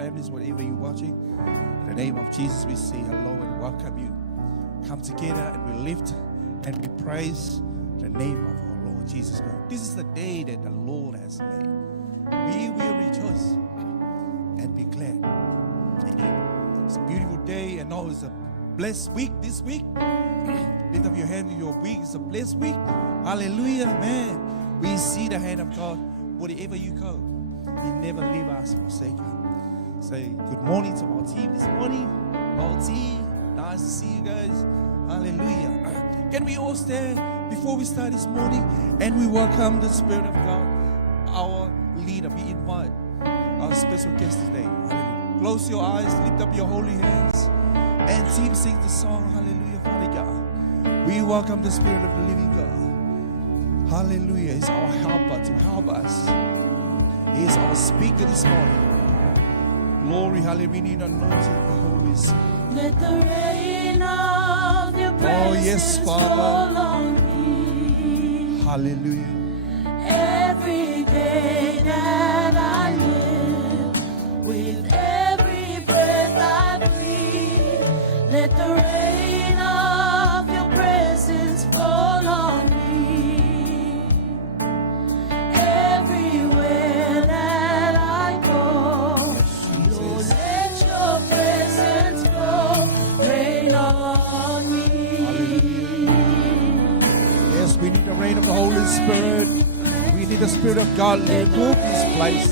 families, whatever you're watching. In the name of Jesus, we say hello and welcome you. Come together and we lift and we praise the name of our Lord Jesus Christ. This is the day that the Lord has made. We will rejoice and be glad. It's a beautiful day, and now it's a blessed week this week. Lift up your hand in your week. It's a blessed week. Hallelujah, man. We see the hand of God wherever you go. He never leave us forsaken. Say good morning to our team this morning. Our team, nice to see you guys. Hallelujah. Can we all stand before we start this morning and we welcome the Spirit of God, our leader. We invite our special guest today. Hallelujah. Close your eyes, lift up your holy hands, and team sing the song. Hallelujah, Father God. We welcome the Spirit of the living God. Hallelujah. He's our helper to help us. He is our speaker this morning. Glory, hallelujah. We need anointing of the Holy Spirit. Let the rain of your presence yes, Father. fall on me. Hallelujah. Every day that I live, with every breath I breathe, let the rain of your presence fall on me. Everywhere that I go, Lord, let your presence flow, rain on me. Yes, we need the rain of the Holy Spirit. We need the Spirit of God to move this place.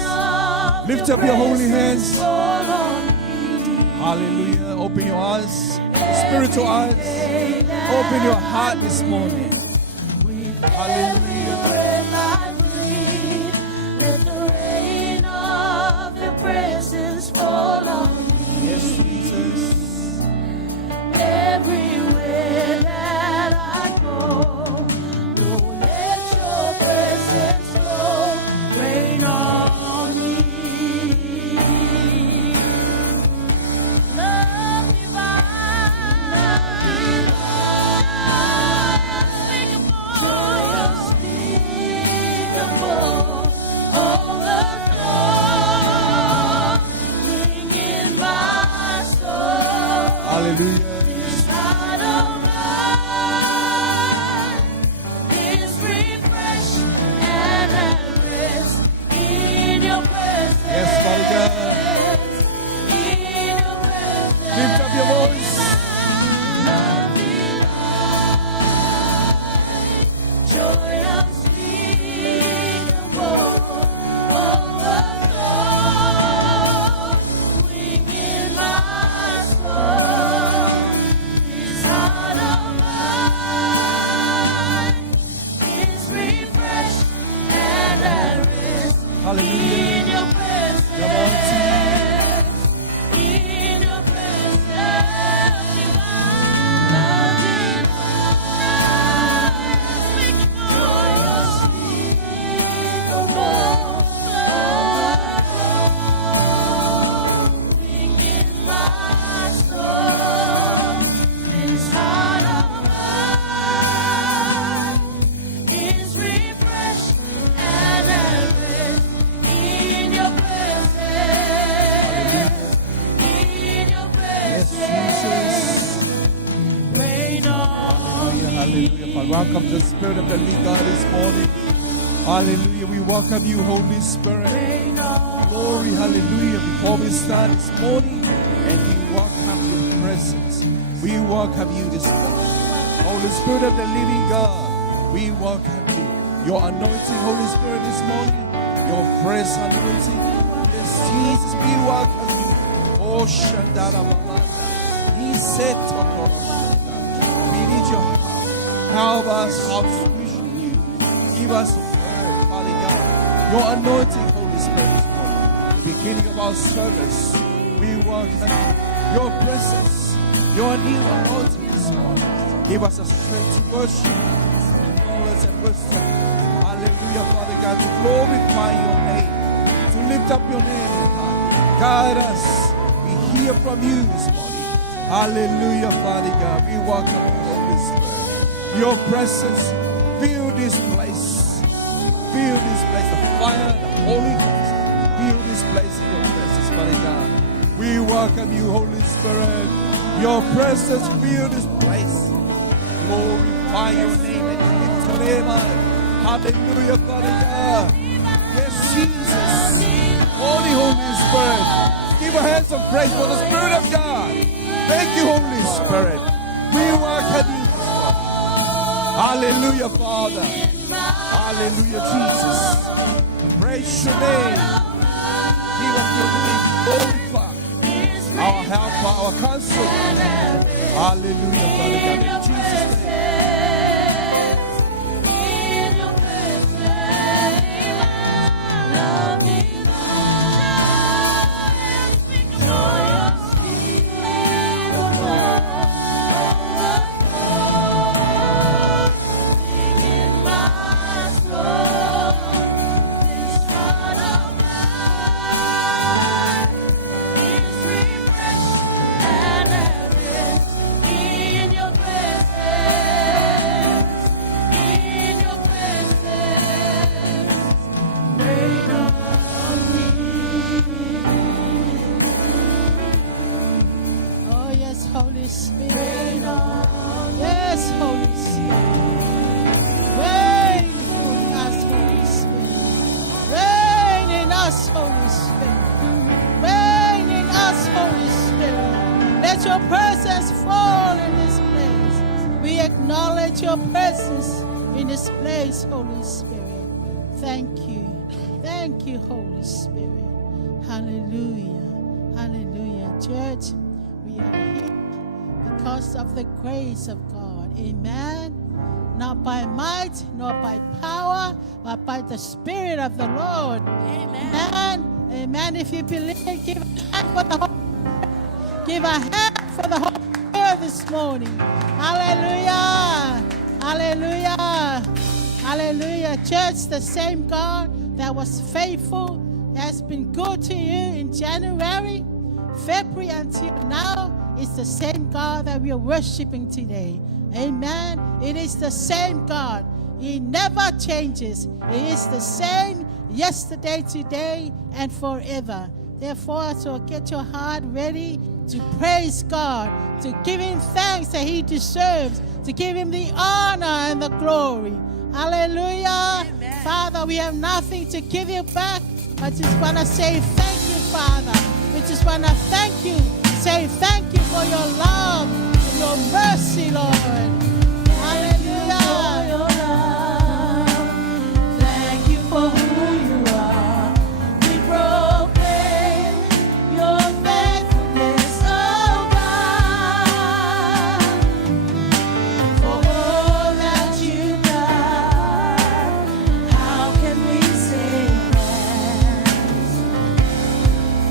Lift up your holy hands. Hallelujah. Open your eyes, spiritual eyes. Open your heart this morning. Hallelujah. Let the rain of your presence fall on me. Yes, Jesus. Everywhere that I go, Lord, let your presence flow, rain on me. Love divine, joy unspeakable, overflow, bring in my soul. Hallelujah. This heart of mine is refreshed and at rest in your presence. Yes, Father God. In your presence. Lift up your voice. Love divine, joy unspeakable, overflow, bring in my soul. This heart of mine is refreshed and at rest Hallelujah. in your presence. Come on, team. In your presence, divine, joy unspeakable, bring in my soul. This heart of mine is refreshed and at rest in your presence. In your Yes, presence, Jesus. rain on Hallelujah, hallelujah. Father, welcome the Spirit of the living God this morning. Hallelujah. We welcome you, Holy Spirit. rain on. Glory, hallelujah. Before we start this morning, and we welcome your presence. We welcome you this morning. Holy Spirit of the living God, we welcome you. Your anointing, Holy Spirit, this morning. Your fresh anointing. Yes, Jesus, we welcome you. Oh, Shandara Mamanda. He said to us, we need your help. Help us, help solution you. Give us a word, Father God. Your anointing, Holy Spirit, this morning. The beginning of our service, we welcome you. Your presence, your new anointing this morning. Give us a strength to worship, knowledge and wisdom. Hallelujah, Father God, to glorify your name, to lift up your name in high. Guide us. We hear from you this morning. Hallelujah, Father God. We welcome you, Holy Spirit. Your presence, fill this place. Fill this place. The fire, the Holy Ghost. Fill this place in your presence, Father God. We welcome you, Holy Spirit. Your presence fill this place. Glorify your name and lift your name up. Hallelujah, Father God. Yes, Jesus. Holy Spirit. Give a hand some praise for the Spirit of God. Thank you, Holy Spirit. We welcome you. Hallelujah, Father. Hallelujah, Jesus. Praise your name. King of your name, glorify. Our helper, our counselor. Hallelujah, Father God. In Jesus' Holy Spirit. Yes, Holy Spirit. Reign in us, Holy Spirit. Reign in us, Holy Spirit. Reign in us, Holy Spirit. Let your presence fall in this place. We acknowledge your presence in this place, Holy Spirit. Thank you. Thank you, Holy Spirit. Hallelujah. Hallelujah. Church, we are here because of the grace of God. Amen. Not by might, nor by power, but by the Spirit of the Lord. Amen. Amen. If you believe, give a hand for the Holy Spirit. Give a hand for the Holy Spirit this morning. Hallelujah. Hallelujah. Hallelujah. Church, the same God that was faithful, has been good to you in January, February until now, is the same God that we are worshiping today. Amen. It is the same God. He never changes. He is the same yesterday, today, and forever. Therefore, so get your heart ready to praise God, to give Him thanks that He deserves, to give Him the honor and the glory. Hallelujah. Amen. Father, we have nothing to give you back. I just want to say thank you, Father. We just want to thank you. Say thank you for your love and your mercy, Lord. Hallelujah. Thank you for who you are. We proclaim your faithfulness, oh God, for all that you've done. How can we say thanks?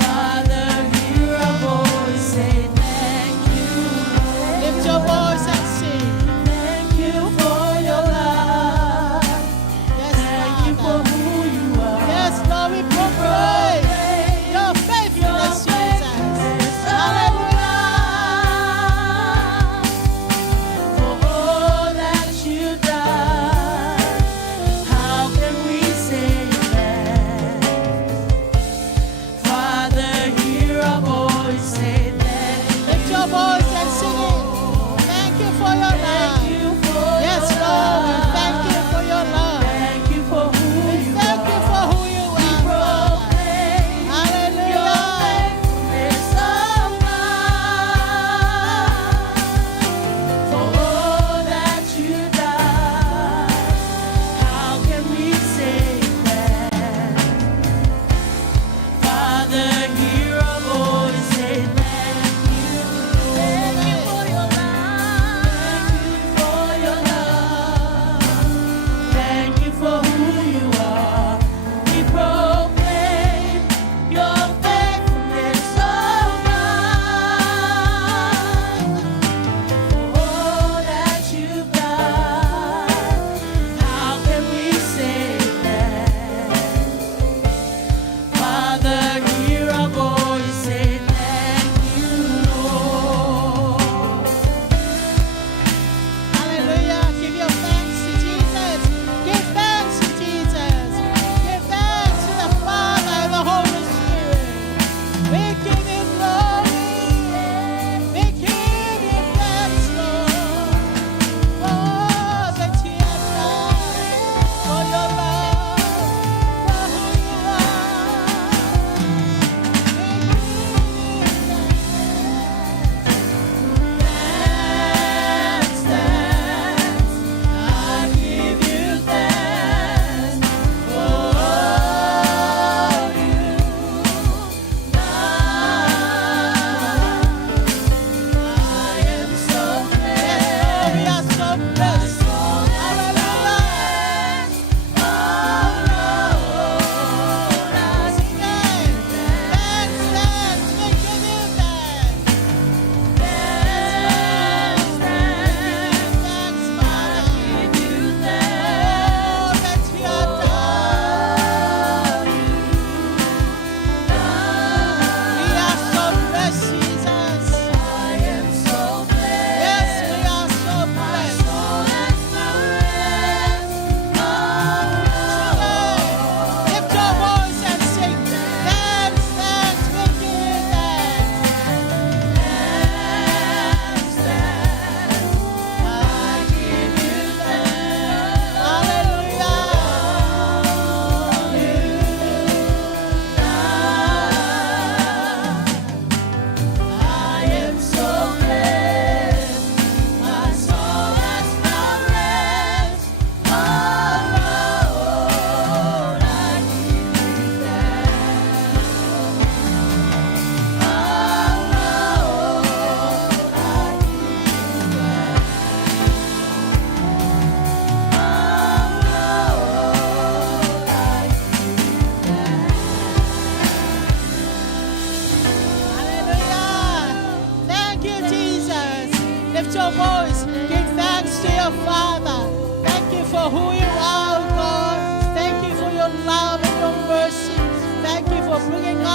Father, hear our voice, say thank you. Lift your voice and sing.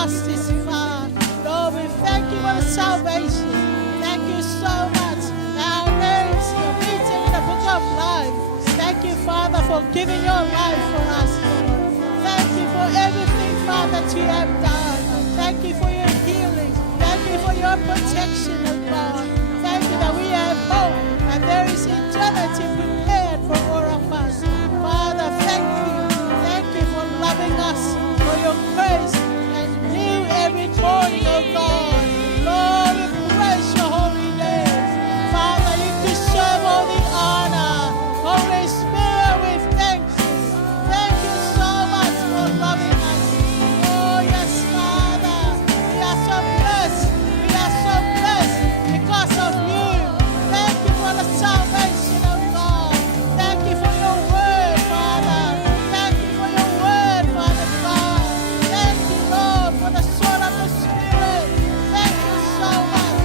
us this far. Lord, we thank you for the salvation. Thank you so much. Our names are written in the book of life. Thank you, Father, for giving your life for us, Lord. Thank you for everything, Father, that you have done. Thank you for your healing. Thank you for your protection, oh God. Thank you that we have hope and there is eternity prepared for all of us. Father, thank you. Thank you for loving us, for your grace and new every morning, oh God. Lord, we praise your holy name. Father, you deserve all the honor. Holy Spirit, we thank you. Thank you so much for loving us. Oh, yes, Father. We are so blessed. We are so blessed because of you. Thank you for the salvation of God. Thank you for your word, Father. Thank you for your word, Father God. Thank you, Lord, for the sword of the Spirit. Thank you so much.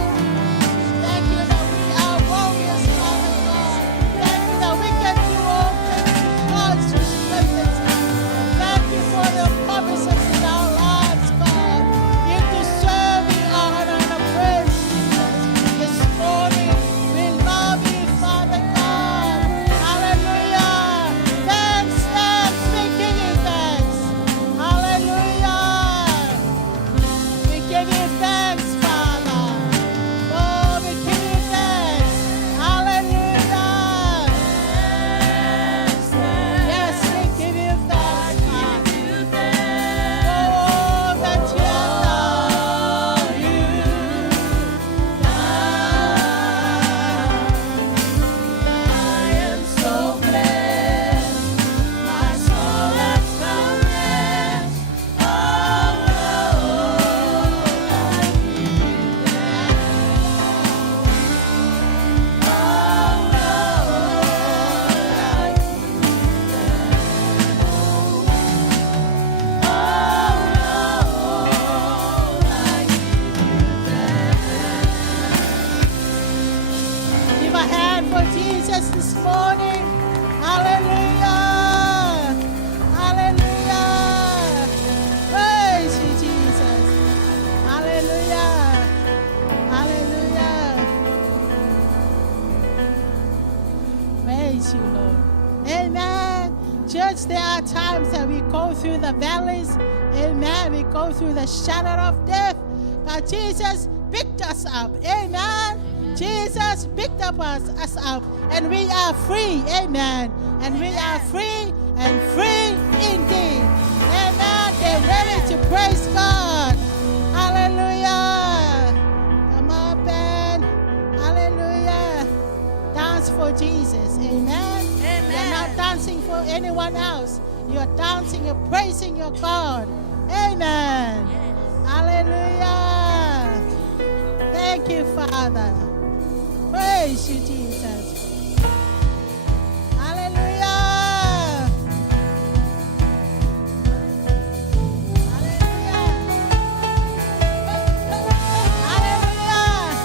Thank you that we are warriors, Father God. Thank you that we can do all things because you strengthens us. Thank you for the promises in our lives, God. You deserve the honor and the praise, Jesus. This morning, we love you, Father God. Hallelujah. Thanks, thanks. We give you thanks. Hallelujah. We give you thanks, Father. Oh, we give you thanks. Hallelujah. Yes, we give you thanks, Father. For all that you have done. I am so blessed. My soul has found rest. Oh, Give a hand for Jesus this morning. Hallelujah. Hallelujah. Praise you, Jesus. Hallelujah. Hallelujah. Praise you, Lord. Amen. Church, there are times that we go through the valleys. Amen. We go through the shadow of death. But Jesus picked us up. Amen. Jesus picked us up, and we are free. Amen. And we are free and free indeed. Amen. Get ready to praise God. Hallelujah. Come on, band. Hallelujah. Dance for Jesus. Amen. You're not dancing for anyone else. You're dancing, you're praising your God. Amen. Hallelujah. Thank you, Father. Praise you, Jesus. Hallelujah. Hallelujah. Hallelujah.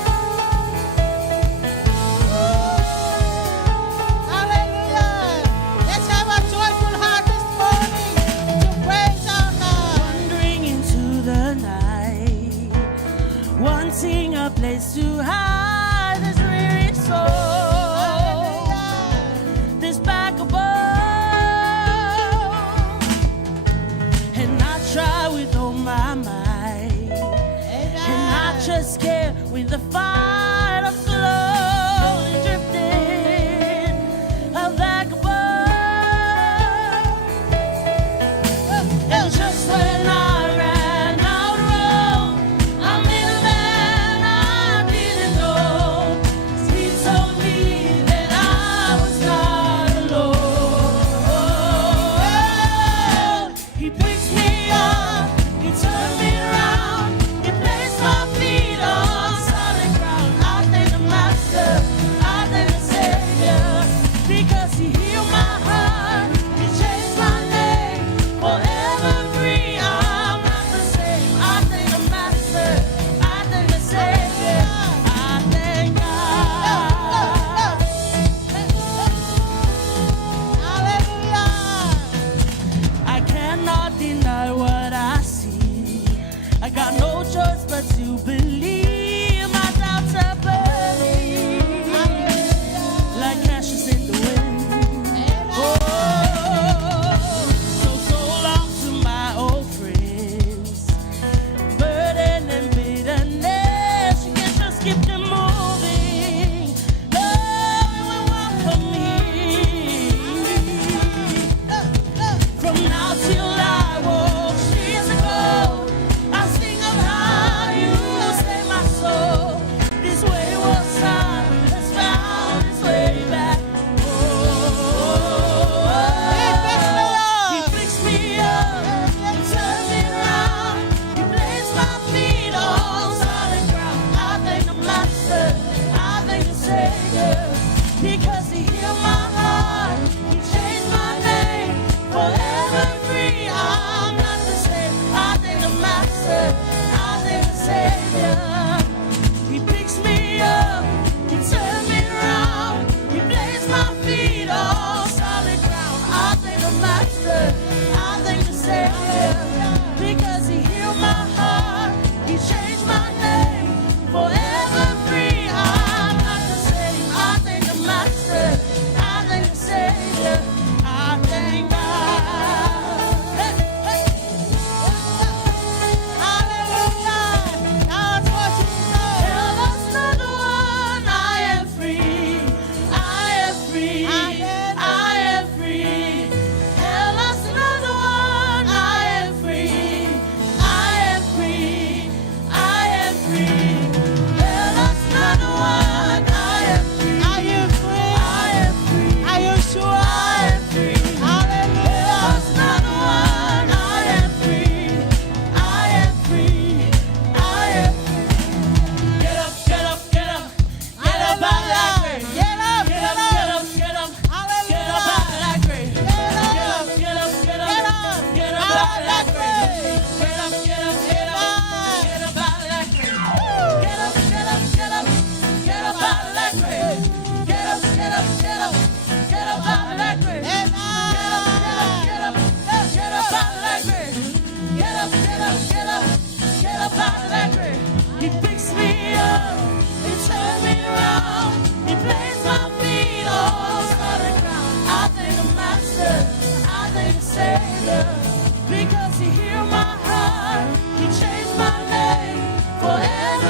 Hallelujah. Let's have a joyful heart this morning to praise our God. wandering into the night, wanting a place to hide this weary soul, this vagabond. And I try with all my might, and I just can't with the fight of slowly drifting, a vagabond. And just when I ran out of road, I met a man I didn't know. He told me that I was not alone. He picked me up, he turned me around, he placed my feet on solid ground. I thank the Master.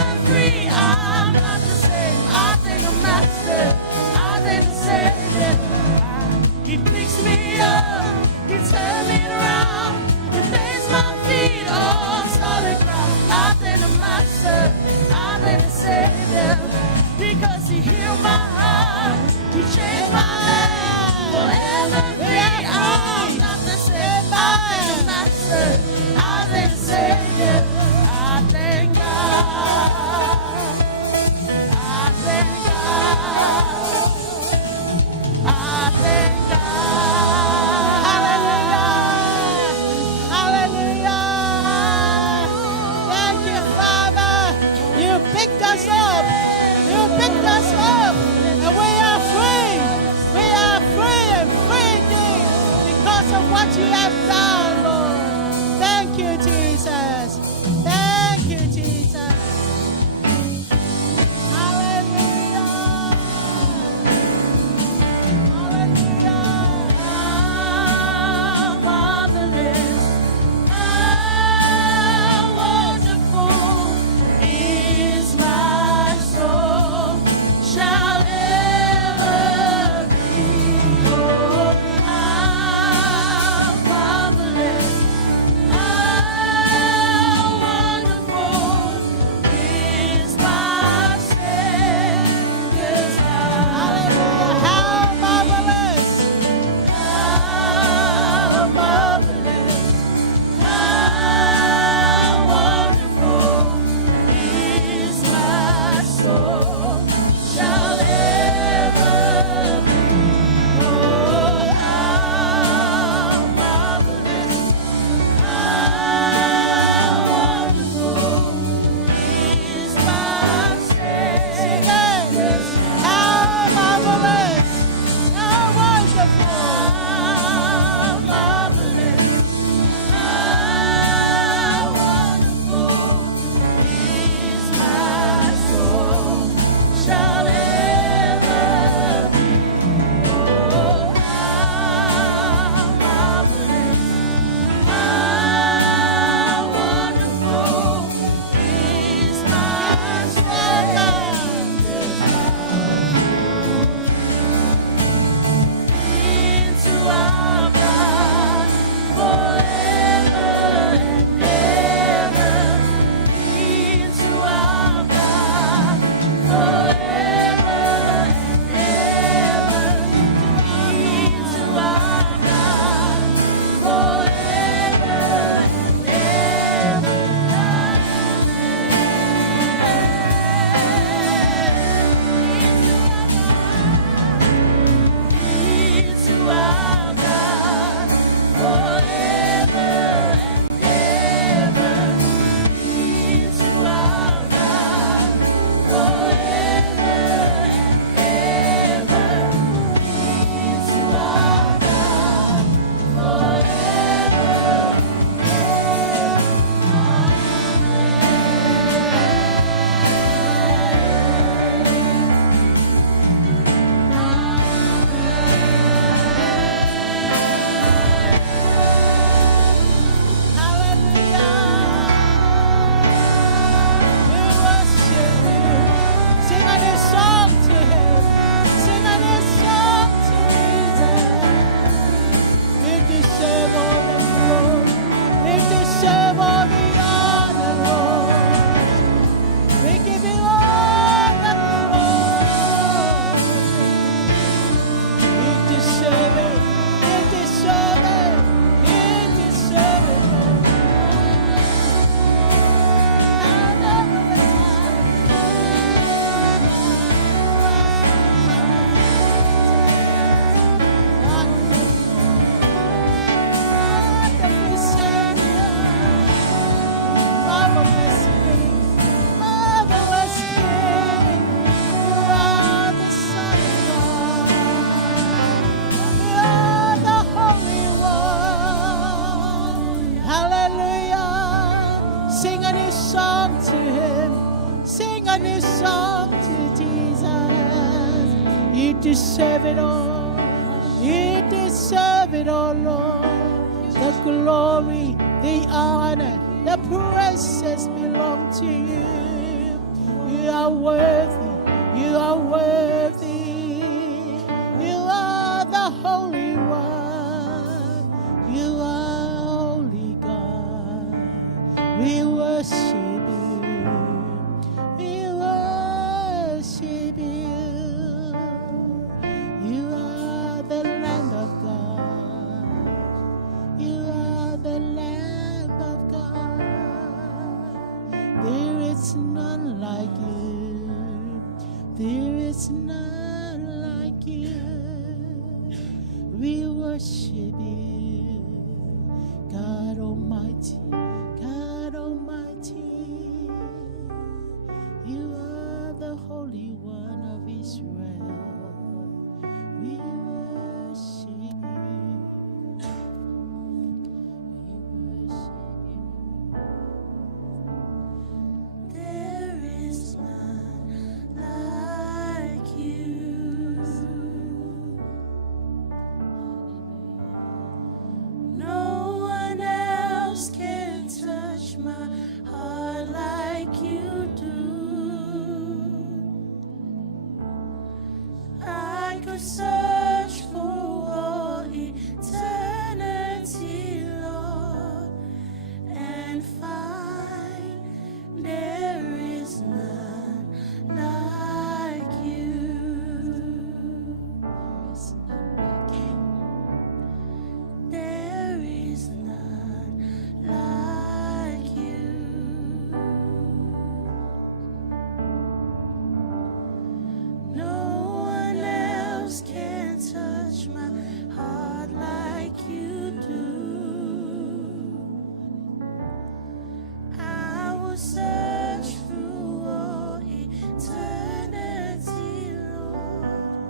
forever free. I'm not the same. I thank the Master. I thank the Savior. He picks me up. He turns me around. He lays my feet on solid ground. I thank the Master. I thank the Savior. Because He healed my heart. He changed my life. Forever free. I'm not the same. I thank the Master. I thank the Savior. I thank God. I thank God. I thank God. Hallelujah. Hallelujah. Thank you, Father. You picked us up. You picked us up. And we are free. We are free and free indeed because of what you have done, Lord. Thank you, Jesus. Thank you, Jesus. Hallelujah. Hallelujah. How marvelous, how wonderful is my soul, shall ever be. Oh, how marvelous, how wonderful is my Savior's Hallelujah. love. How marvelous. How marvelous, how wonderful is my soul, shall ever be. Oh, how marvelous, how wonderful is my Savior's How marvelous. How wonderful. How marvelous, how wonderful is my soul, shall ever be. Oh, how marvelous, how wonderful is my Savior's into our God forever and ever. Into our God forever and ever. Into our God forever and into our God forever and ever. Into our God forever and ever. Into our God forever Hallelujah. We worship you. Sing a new song to Him. Sing a new song to Jesus. You deserve all the glory. You deserve all the honor, Lord. We give you all the glory. You deserve it. You deserve it. You deserve it, Lord. Wonderful Savior, marvelous King, marvelous King. You are the Son of God. You are the Holy One. Hallelujah. Sing a new song to Him. Sing a new song to Jesus. You deserve it all. You deserve it all, Lord. The glory, the honor, the praises belong to you. worthy. You are worthy. You are the Holy One. You are Holy God. We worship you. We worship you. You are the Lamb of God. You are the Lamb of God. There is none like you. There is none like you. We worship you, God Almighty, God Almighty. You are the Holy One of Israel. We worship you. We worship you. There is none like you. No one else can touch my heart like you do. I could search for all eternity, Lord, and find there is none like you. There is none like you. No one else can touch my heart like you do. I will search through all eternity, Lord,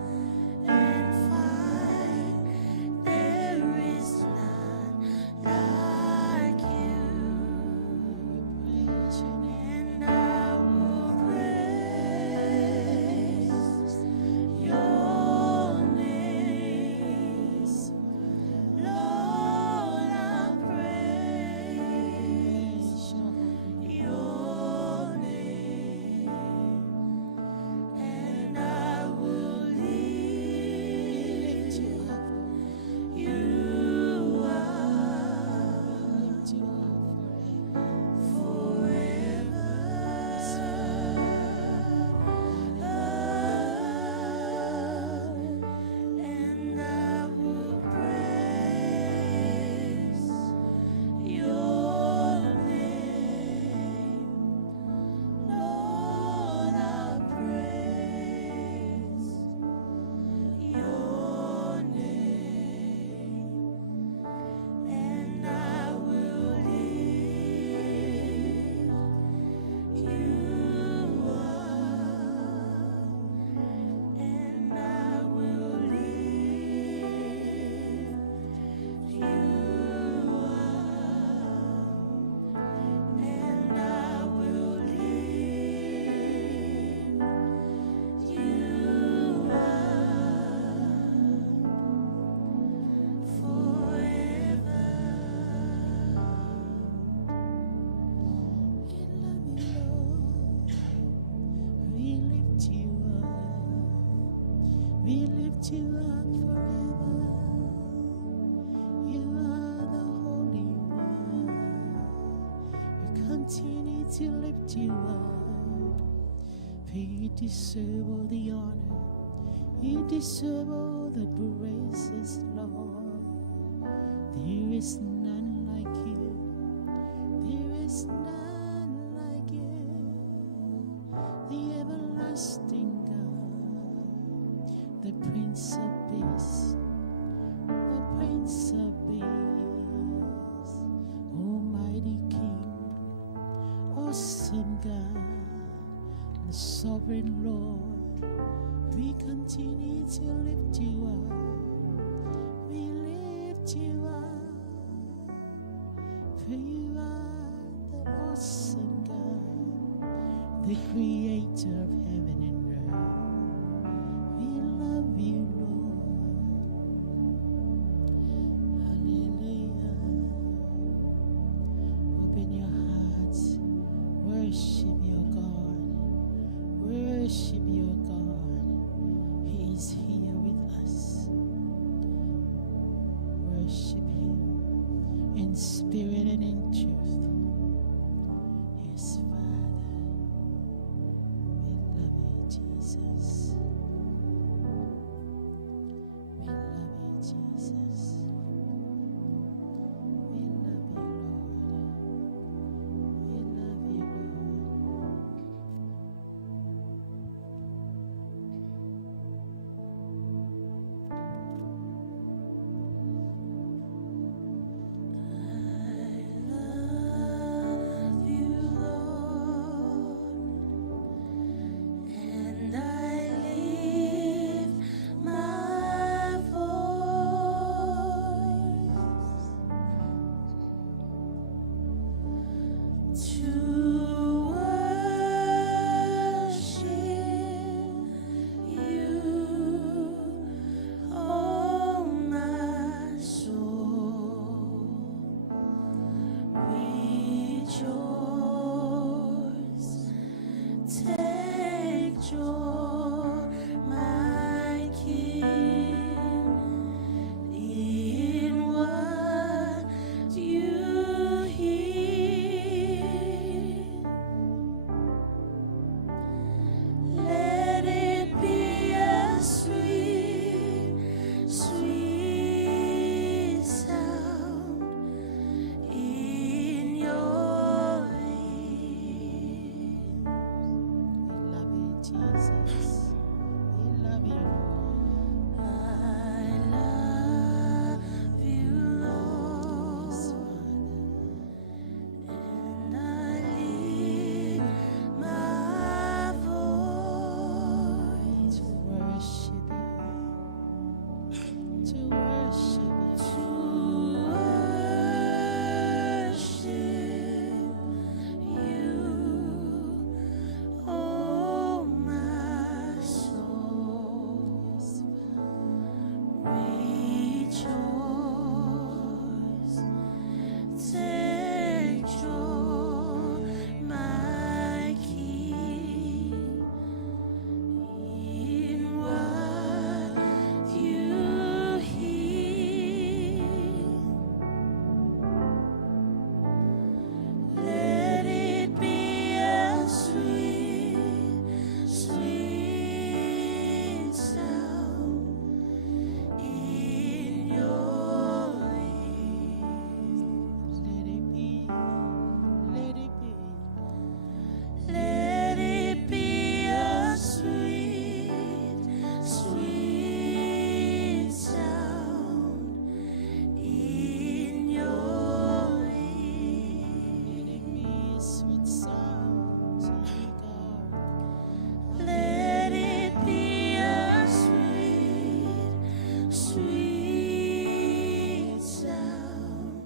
and find there is none like you. And I will praise your name. Lord, I praise your name. And I will lift you up and I will praise your name. Lord, I praise your name. And I will lift you up, and I will lift you up, and I will lift you up forever. We lift you up. We lift you up forever. You are the Holy One. We continue to lift you up. For you deserve all the honor. You deserve all the praises, Lord. There is none like you. There is none like you. The everlasting God, the Prince of Peace, the Prince of Peace, Almighty King, awesome God, the Sovereign Lord. We continue to lift you up. We lift you up, for you are the awesome God, the Creator of heaven and earth. We love you, Lord. Hallelujah. Open your hearts. Worship your God. Jesus. We love you, Lord. I love you, Lord, Yes, Father. and I lift my voice To worship you. To worship you. to worship you, oh my soul. Yes, Rejoice, take joy, my King, in what you hear. Let it be a sweet, sweet sound in your ears. let it be. Let it be. Let it be a sweet, sweet sound in your Let it ears. be a sweet sound to you, God. Let it be a sweet, sweet sound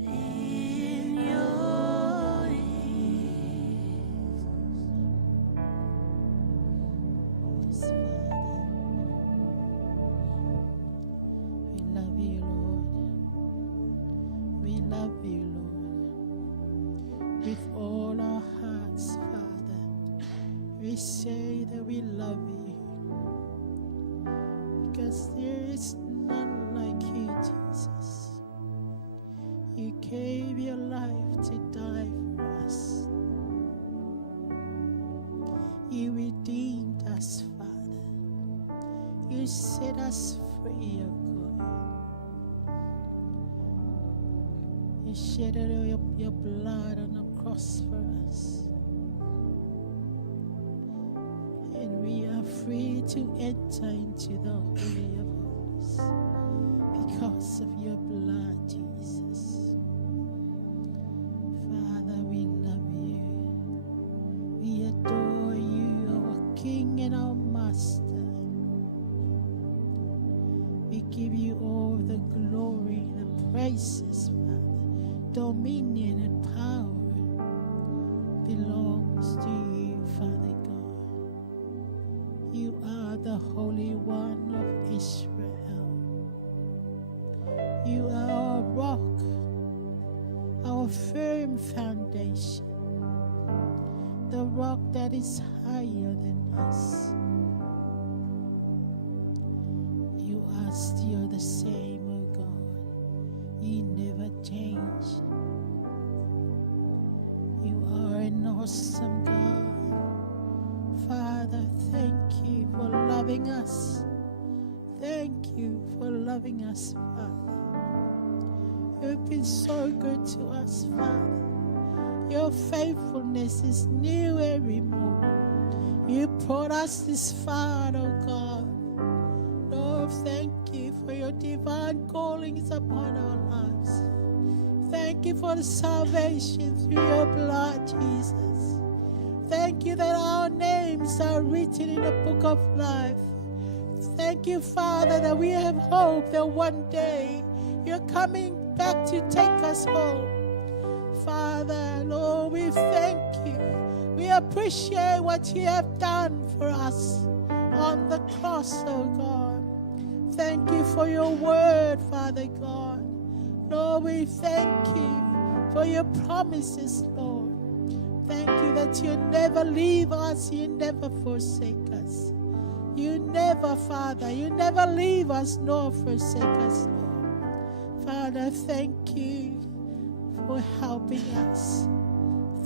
in your ears. Yes, Father. We love you, Lord. We love you, Lord. With all our hearts, Father, we say that we love you. Because there is none like you, Jesus. You gave your life to die for us. You redeemed us, Father. You set us free, O God. You shed your blood on the cross for us. And we are free to enter into the Holy of Holies because of your blood, Jesus. Father, we love you. We adore you, our King and our Master. We give you all the glory, the praises, Father. Dominion and power belongs to you, Father God. You are the Holy One of Israel. You are our rock, our firm foundation, the rock that is higher than us. You are still the same, O God. You never change. You are an awesome God. Father, thank you for loving us. Thank you for loving us, Father. You've been so good to us, Father. Your faithfulness is new every morning. You brought us this far, oh God. Lord, thank you for your divine callings upon our lives. Thank you for the salvation through your blood, Jesus. Thank you that our names are written in the book of life. Thank you, Father, that we have hope that one day you're coming back to take us home. Father, Lord, we thank you. We appreciate what you have done for us on the cross, oh God. Thank you for your word, Father God. Lord, we thank you for your promises, Lord. Thank you that you never leave us, you never forsake us. You never, Father, you never leave us nor forsake us, Lord. Father, thank you for helping us.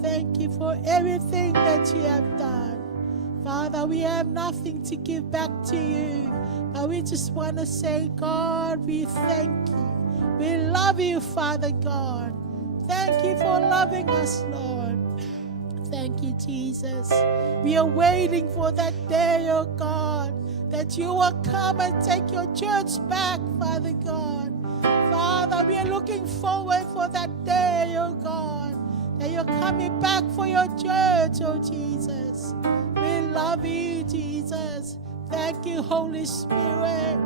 Thank you for everything that you have done. Father, we have nothing to give back to you, but we just want to say, God, we thank you. We love you, Father God. Thank you for loving us, Lord. Thank Thank you, Jesus. We are waiting for that day, oh God, that you will come and take your church back, Father God. Father, we are looking forward for that day, oh God, that you're coming back for your church, oh Jesus. We love you, Jesus. Thank you, Holy Spirit.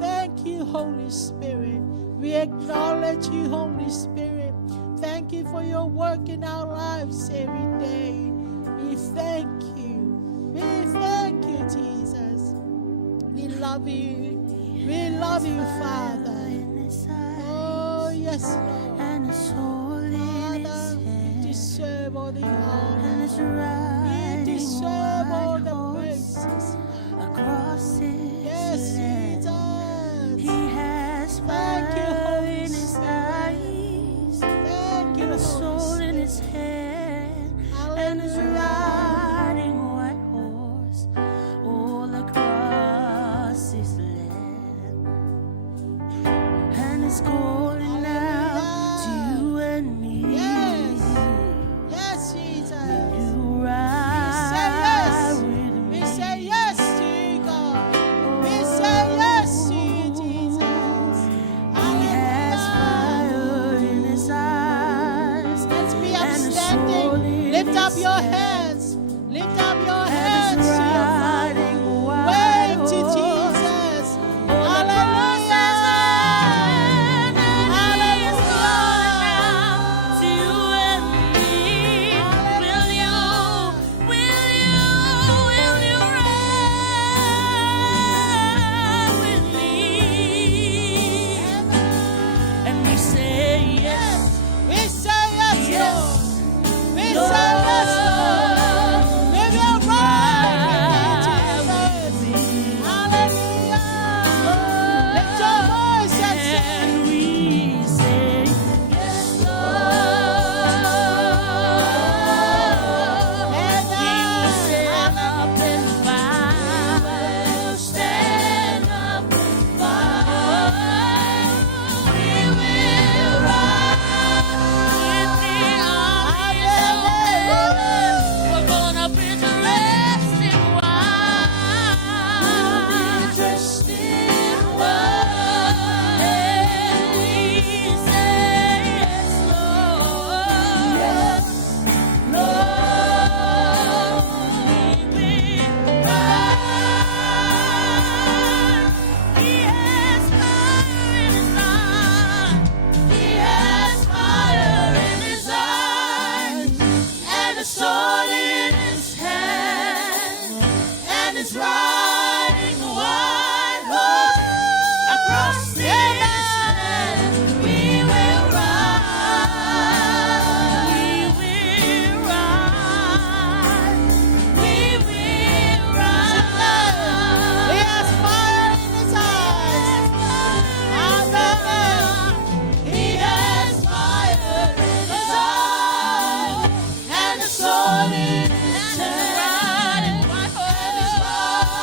Thank you, Holy Spirit. We acknowledge you, Holy Spirit. Thank you for your work in our lives every day. We thank you. We thank you, Jesus. We love you. We love you, Father. Oh, yes, Lord. Father, you deserve all the honor. You deserve all the praises. Yes, Jesus. Thank you, Holy Spirit. Thank you, Holy Spirit. Hallelujah. It's calling out to you and me. Yes. Yes, Jesus. You We ride say yes. with me. We say yes to you, God. We say yes to you, Jesus. He has fire in his eyes. Let's be and a soul upstanding. in Lift up his your hand. hands. Lift up your And hands is to your Father. riding a white Wave to horse. Jesus. On the cross Hallelujah. to you and me. Will you ride with me? And we say yes. We say yes, Lord. We say yes, Lord. We will ride with you, Jesus. Hallelujah. Lift your voice and sing. And we say yes, Lord. We will stand up and fight. Stand up and fight. We will ride with the armies of heaven. We're gonna be dressed in white. We'll be dressed in white. And we say yes, Lord. Yes, Lord. We will ride. He has fire in his eyes. He has fire in his eyes. And a sword in his hand. And is riding a white horse across this land. We will ride. We will ride. We will ride. He has fire in his eyes. Hallelujah. He has fire in his eyes and a sword in his hand. And is riding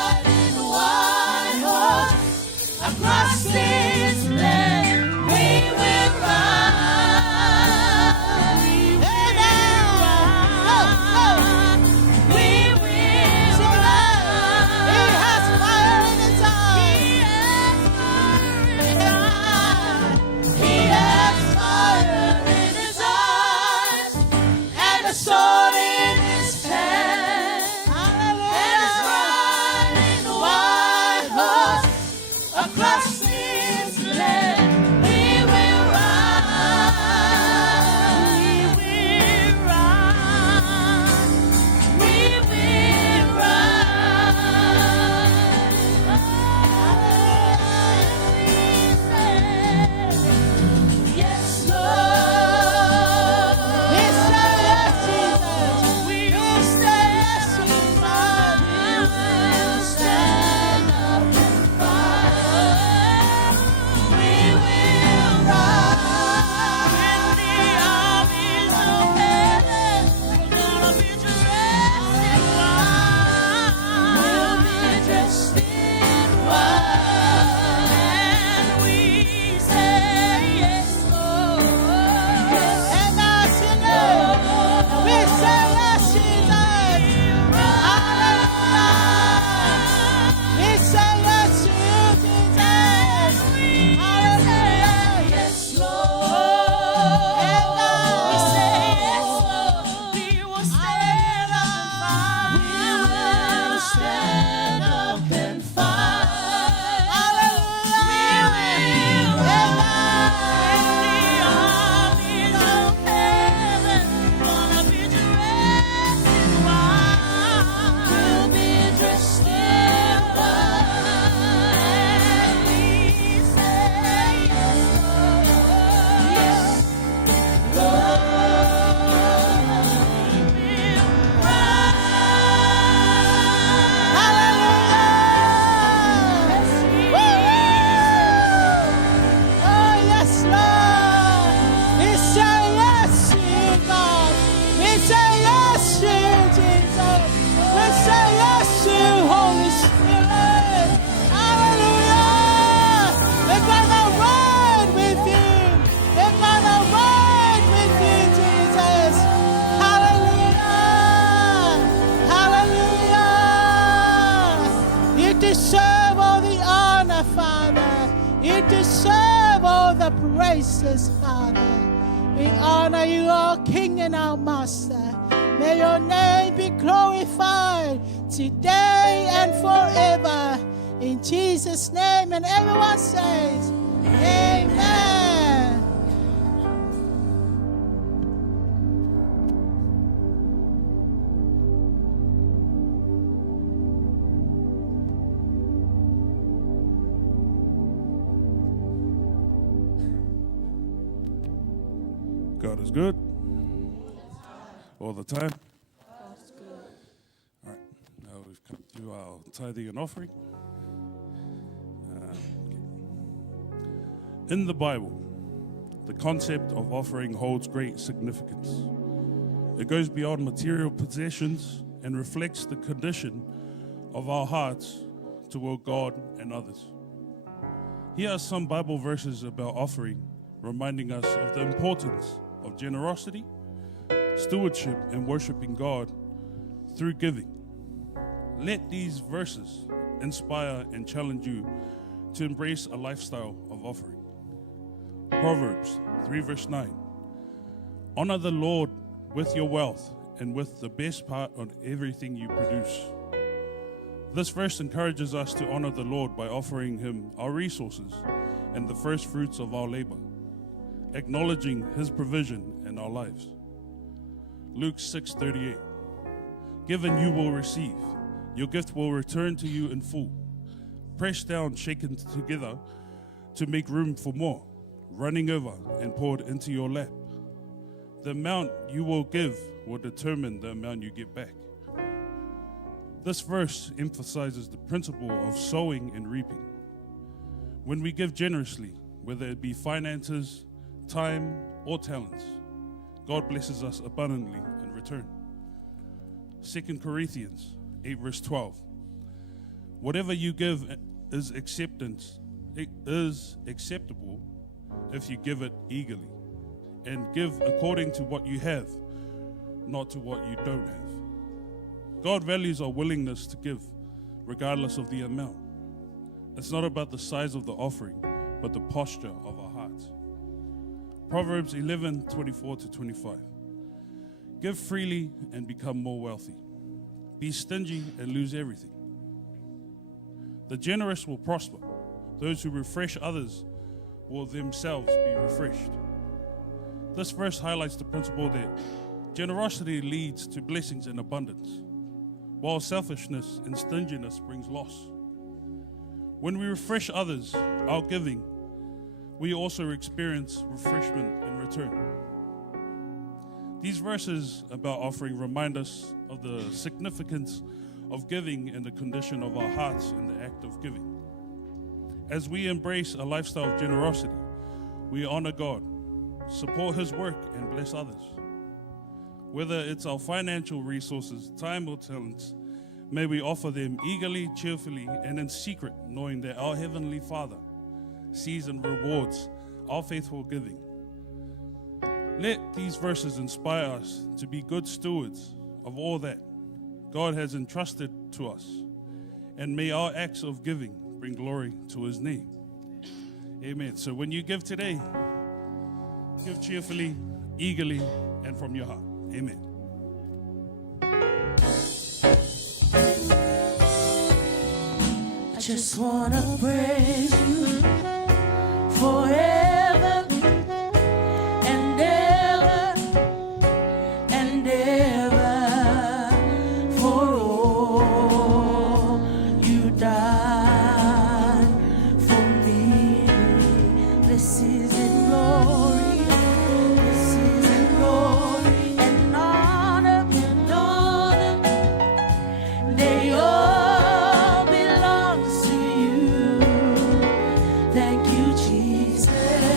deserve all the honor, Father. You deserve all the praises, Father. We honor you, our King and our Master. May your name be glorified today and forever. In Jesus' name, and everyone says, Amen. God is good all the time. All right, now we've come to our tithing and offering. In the Bible, the concept of offering holds great significance. It goes beyond material possessions and reflects the condition of our hearts toward God and others. Here are some Bible verses about offering, reminding us of the importance of generosity, stewardship, and worshiping God through giving. Let these verses inspire and challenge you to embrace a lifestyle of offering. Proverbs 3 verse 9. Honor the Lord with your wealth and with the best part of everything you produce. This verse encourages us to honor the Lord by offering Him our resources and the first fruits of our labor, acknowledging His provision in our lives. Luke 6:38. Given you will receive, your gift will return to you in full, pressed down, shaken together to make room for more, running over and poured into your lap. The amount you will give will determine the amount you get back. This verse emphasizes the principle of sowing and reaping. When we give generously, whether it be finances, time, or talents, God blesses us abundantly in return. 2 Corinthians 8 verse 12. Whatever you give is acceptable if you give it eagerly, and give according to what you have, not to what you don't have. God values our willingness to give, regardless of the amount. It's not about the size of the offering, but the posture of our hearts. Proverbs 11:24-25. Give freely and become more wealthy. Be stingy and lose everything. The generous will prosper. Those who refresh others will themselves be refreshed. This verse highlights the principle that generosity leads to blessings and abundance, while selfishness and stinginess brings loss. When we refresh others, our giving, we also experience refreshment in return. These verses about offering remind us of the significance of giving and the condition of our hearts in the act of giving. As we embrace a lifestyle of generosity, we honor God, support His work, and bless others. Whether it's our financial resources, time, or talents, may we offer them eagerly, cheerfully, and in secret, knowing that our Heavenly Father sees and rewards our faithful giving. Let these verses inspire us to be good stewards of all that God has entrusted to us, and may our acts of giving bring glory to His name. Amen. So when you give today, give cheerfully, eagerly, and from your heart. Amen. I just wanna praise you forever and ever and ever for all you done for me. This is in glory, this is in glory and honor, they all belong to you. Thank you, Jesus.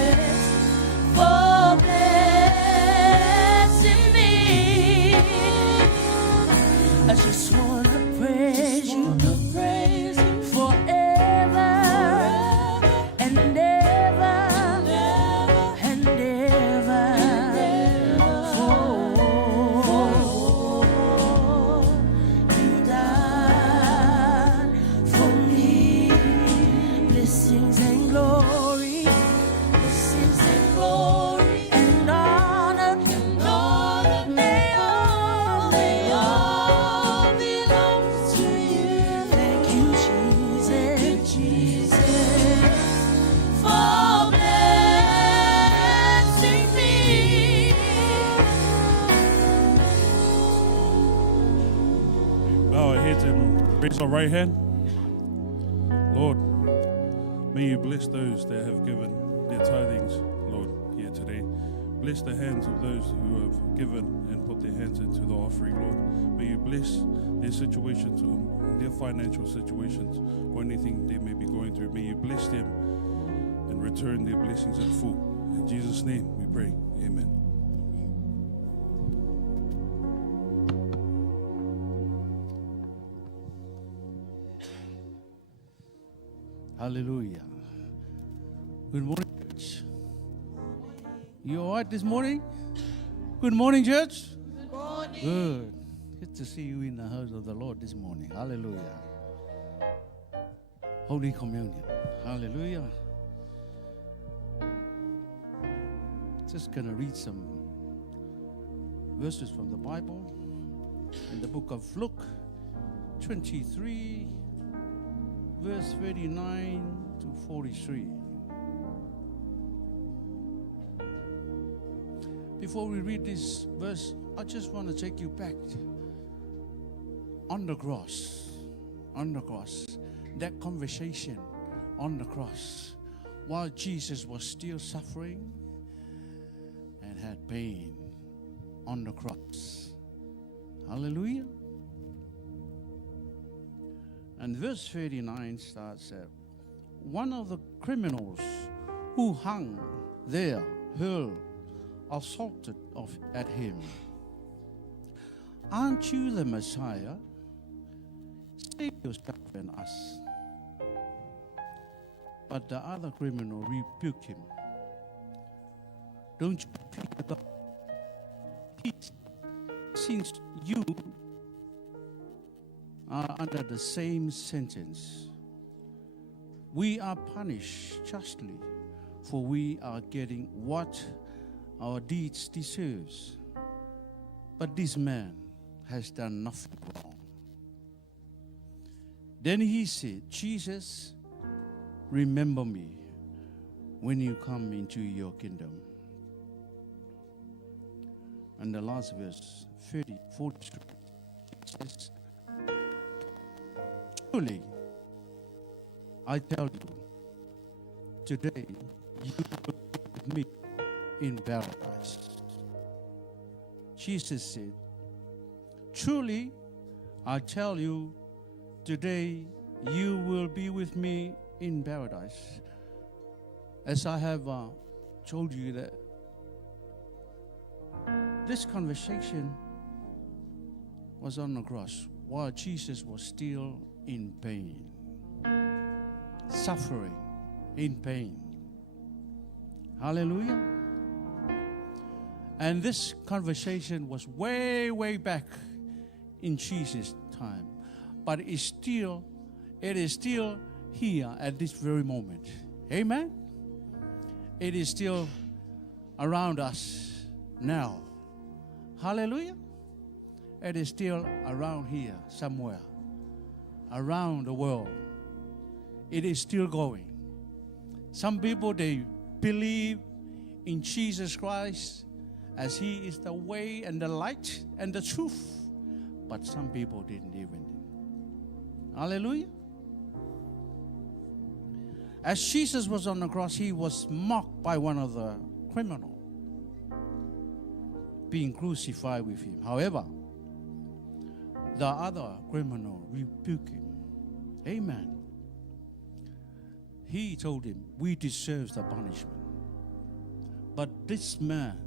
heads and raise our right hand. Lord, may you bless those that have given their tithings, Lord, here today. Bless the hands of those who have given and put their hands into the offering, Lord. May you bless their situations, their financial situations, or anything they may be going through. May you bless them and return their blessings in full. In Jesus' name we pray. Amen. Hallelujah. Good morning, church. You all right this morning? Good morning, church. Good morning. Good. Good to see you in the house of the Lord this morning. Hallelujah. Holy Communion. Hallelujah. Just going to read some verses from the Bible in the book of Luke 23, verse 39 to 43. Before we read this verse, I just want to take you back on the cross, that conversation on the cross, while Jesus was still suffering and had pain on the cross. Hallelujah. And verse 39 starts at, one of the criminals who hung there hurled, assaulted at him. Aren't you the Messiah? Save yourself and us. But the other criminal rebuked him. Don't you fear God? Since you are under the same sentence, we are punished justly, for we are getting what our deeds deserves. But this man has done nothing wrong. Then he said, Jesus, remember me when you come into your kingdom. And the last verse, 43, says, truly, I tell you, today you will be with me in paradise. Jesus said, truly, I tell you, today you will be with me in paradise. As I have told you that this conversation was on the cross while Jesus was still in pain, suffering, in pain. Hallelujah. And this conversation was way, way back in Jesus' time. But it is still here at this very moment. Amen? It is still around us now. Hallelujah. It is still around here somewhere. Around the world. It is still going. Some people, they believe in Jesus Christ as He is the way and the light and the truth. But some people didn't even. Hallelujah. As Jesus was on the cross, He was mocked by one of the criminals being crucified with Him. However, the other criminal rebuked Him. Amen. He told him, we deserve the punishment. But this man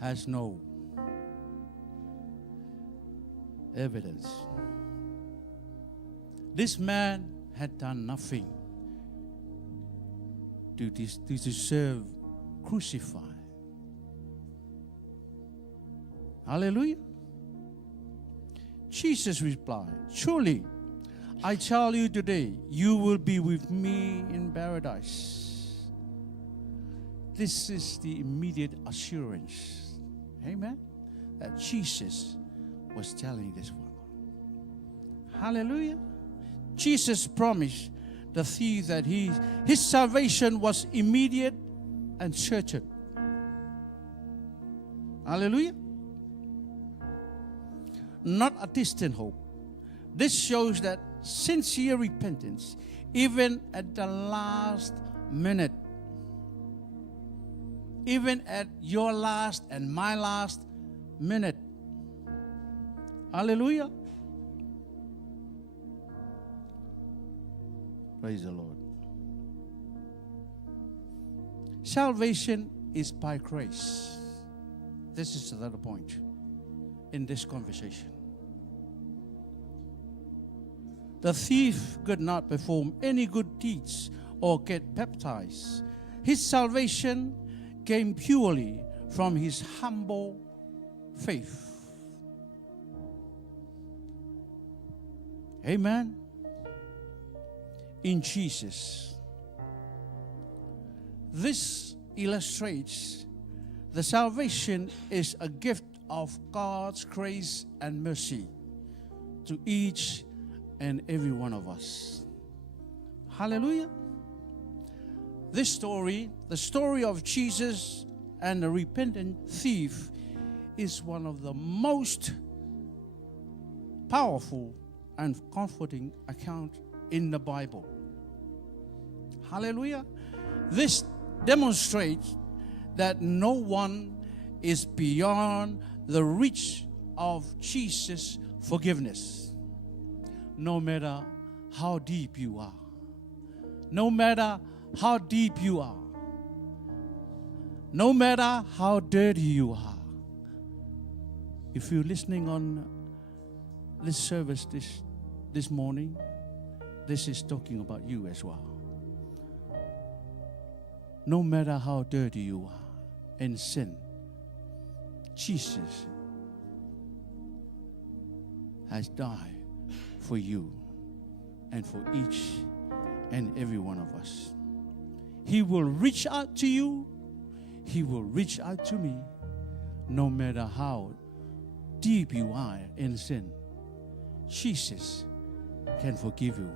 has no evidence. This man had done nothing to deserve crucified. Hallelujah. Jesus replied, truly, I tell you today, you will be with me in paradise. This is the immediate assurance, amen, that Jesus was telling this one. Hallelujah. Jesus promised the thief that his salvation was immediate and certain. Hallelujah. not a distant hope. This shows that sincere repentance, even at the last minute, even at your last and my last minute. Hallelujah. Praise the Lord. Salvation is by grace. This is another point in this conversation. The thief could not perform any good deeds or get baptized. His salvation came purely from his humble faith. Amen. In Jesus. This illustrates the salvation is a gift of God's grace and mercy to each and every one of us. Hallelujah. This story, the story of Jesus and the repentant thief, is one of the most powerful and comforting accounts in the Bible. Hallelujah. This demonstrates that no one is beyond the reach of Jesus' forgiveness. No matter how deep you are. No matter how deep you are. No matter how dirty you are. If you're listening on this service this morning, this is talking about you as well. No matter how dirty you are in sin, Jesus has died for you and for each and every one of us. He will reach out to you. He will reach out to me, no matter how deep you are in sin. Jesus can forgive you.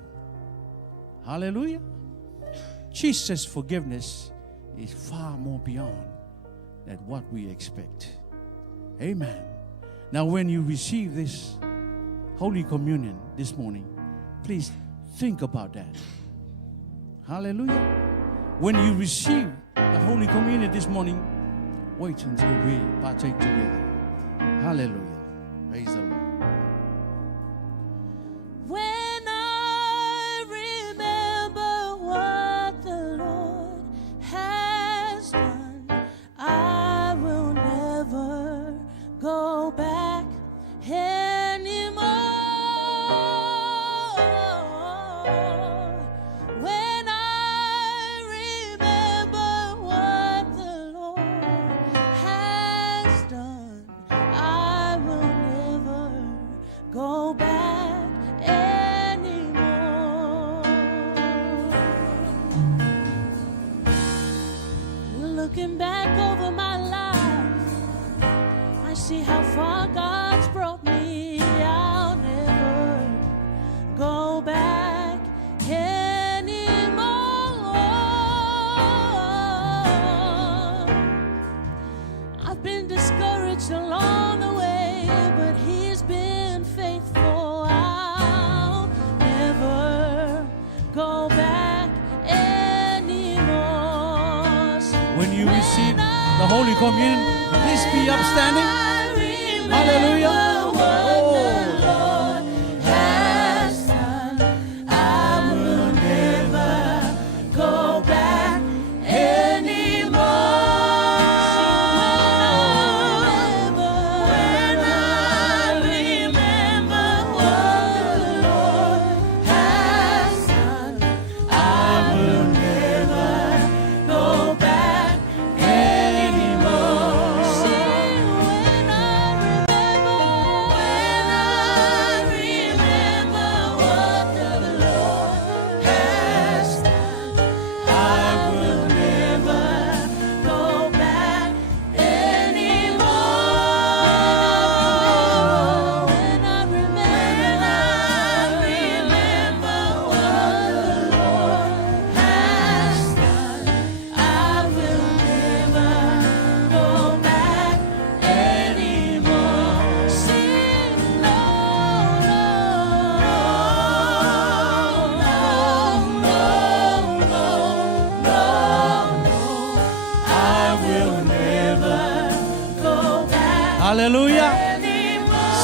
Hallelujah. Jesus' forgiveness is far more beyond than what we expect. Amen. Now, when you receive this Holy Communion this morning, please think about that. Hallelujah. When you receive the Holy Communion this morning, wait until we partake together. Hallelujah. Praise the Lord. When I remember what the Lord has done, I will never go back anymore. When I remember what the Lord has done, I will never go back anymore. Looking back over my life, I see how far God's brought me. I'll never go back anymore. I've been discouraged along the way, but He's been faithful. I'll never go back anymore. So When you when receive I the Holy Communion, please be upstanding. remember Hallelujah. what the Lord has done, I will never go back anymore. When I remember what the Lord has done, I will never go back anymore. See, when I remember Hallelujah.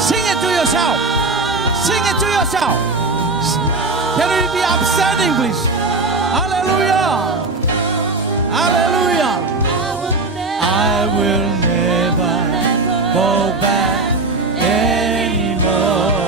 Sing it to yourself. Sing it to yourself. Can we be upstanding, please? Hallelujah. Hallelujah. I will never go back anymore.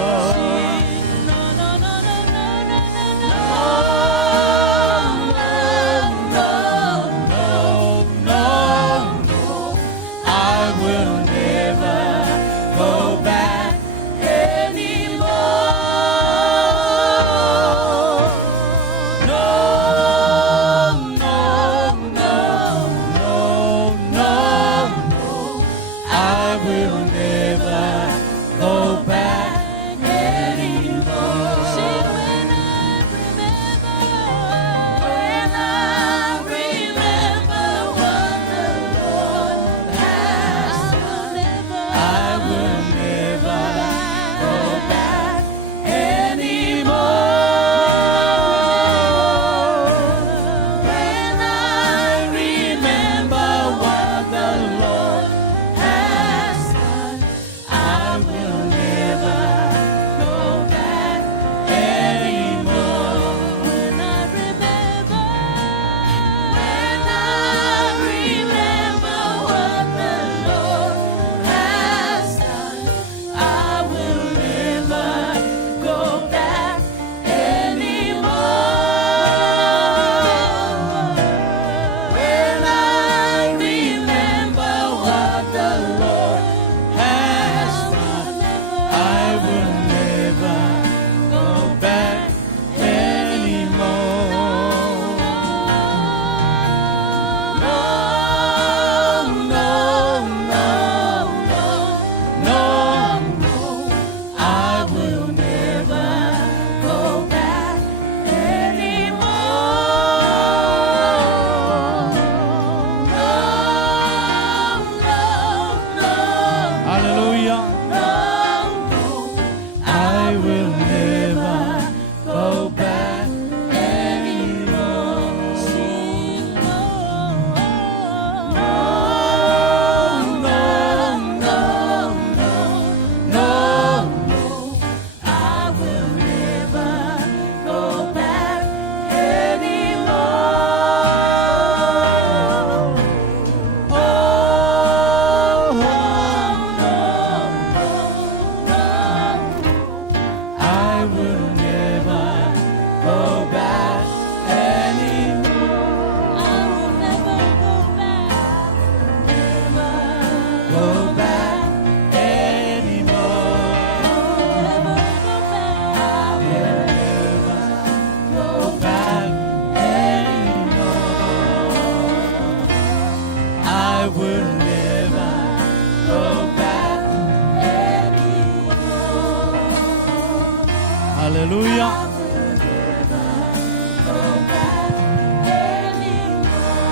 Hallelujah.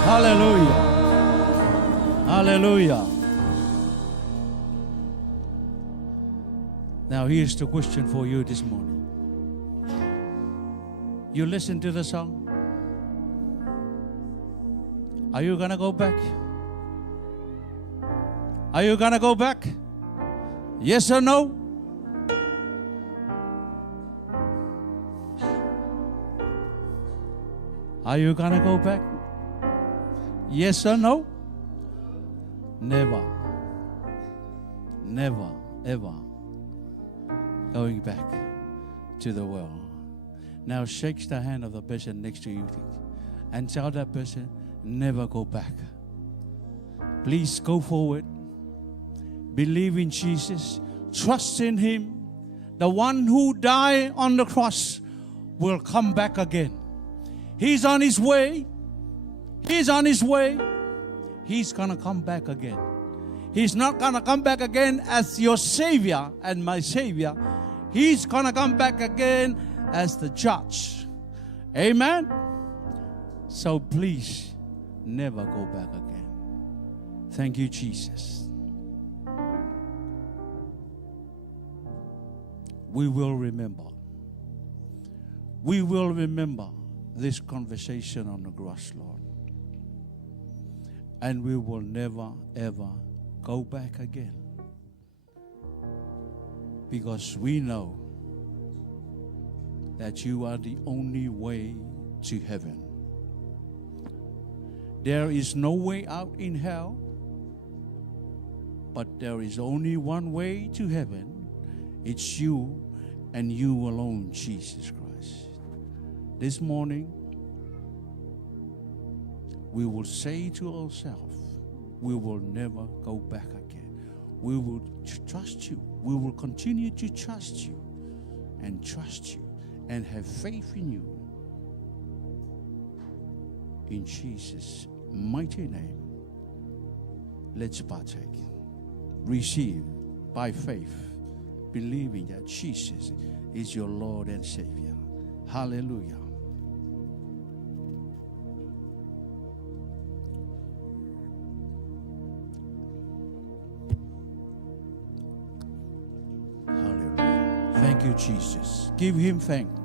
Hallelujah. Hallelujah. Now here's the question for you this morning. You listen to the song. Are you gonna go back? Are you gonna go back? Yes or no? Are you gonna go back? Yes or no? Never. Never, ever going back to the world. Now shake the hand of the person next to you and tell that person, never go back. Please go forward. Believe in Jesus. Trust in Him. The one who died on the cross will come back again. He's on His way. He's on His way. He's going to come back again. He's not going to come back again as your Savior and my Savior. He's going to come back again as the judge. Amen? So please, never go back again. Thank you, Jesus. We will remember. We will remember this conversation on the cross, Lord. And we will never, ever go back again. because we know that you are the only way to heaven. There is no way out in hell, but there is only one way to heaven. It's you and you alone, Jesus Christ. This morning, we will say to ourselves, we will never go back again. We will trust you. We will continue to trust you and have faith in you. In Jesus' mighty name, let's partake. Receive by faith, believing that Jesus is your Lord and Savior. Hallelujah. Hallelujah. Thank you, Jesus. Give him thanks.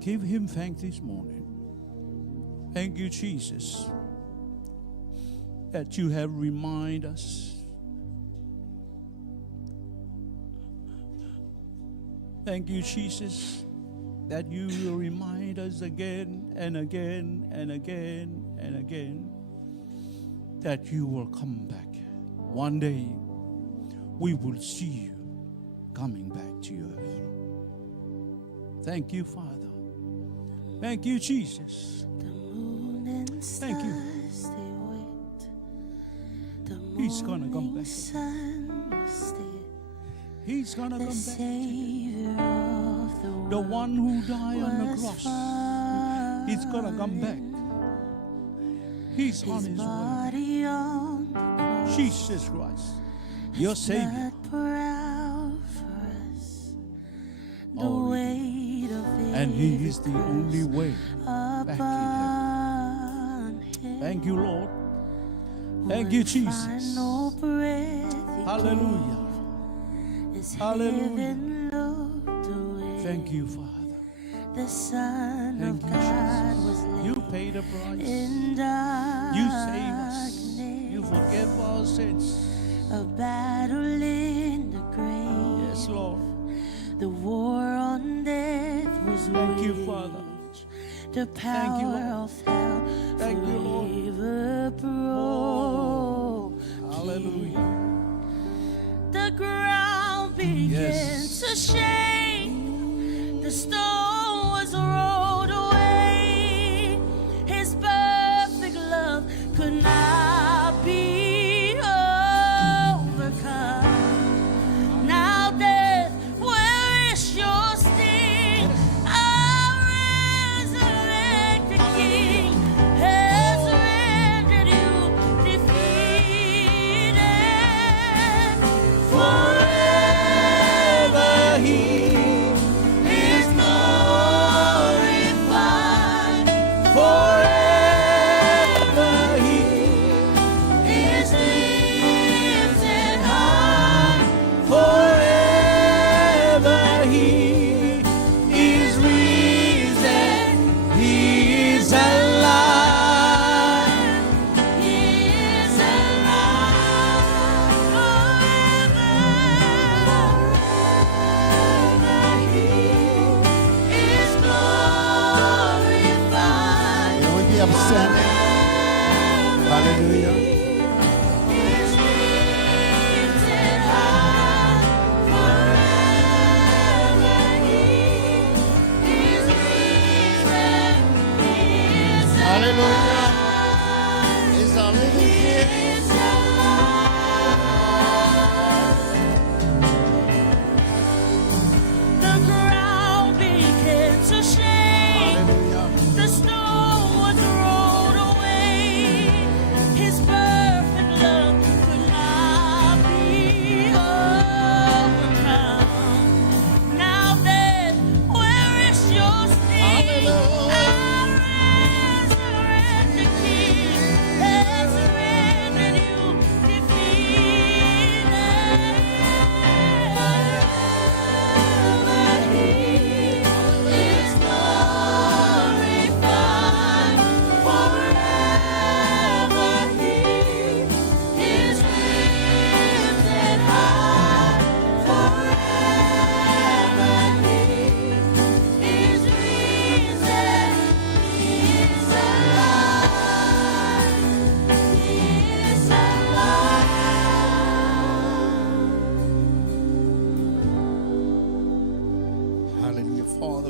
Give him thanks this morning. Thank you, Jesus, that you have reminded us. Thank you, Jesus, that you will remind us again and again and again and again that you will come back. One day, we will see you coming back to earth. Thank you, Father. Thank you, Jesus. Thank you. He's gonna come back. He's gonna come back. The one who died on the cross, he's gonna come back. He's on his way. Jesus Christ, your Savior. Oh, and he is the only way back in heaven. Thank you, Lord. Thank you, Jesus. Hallelujah. Hallelujah. Thank you, Father. Thank you, Jesus. You paid the price. You saved us. You forgave our sins. A battle in the grave. Yes, Lord. The war on death was Thank you, waged. Father. The Thank you, power Lord. of hell Thank you, Lord. forever broke. Hallelujah. The ground began Yes. to shake. The stone was rolled away. His perfect love could not be overcome. Now death, where is your sting? Our resurrected King has rendered you defeated. Forever he is Lord.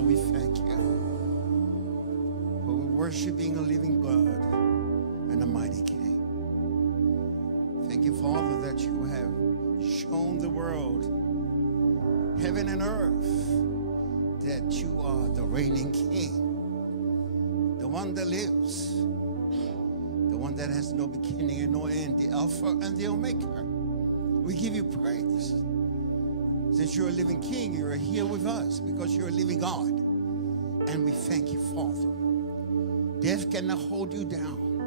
Father, we thank you for worshiping a living God and a mighty King. Thank you, Father, that you have shown the world, heaven and earth, that you are the reigning King, the one that lives, the one that has no beginning and no end, the Alpha and the Omega. We give you praise. Since you're a living King, you're here with us because you're a living God. And we thank you, Father. Death cannot hold you down.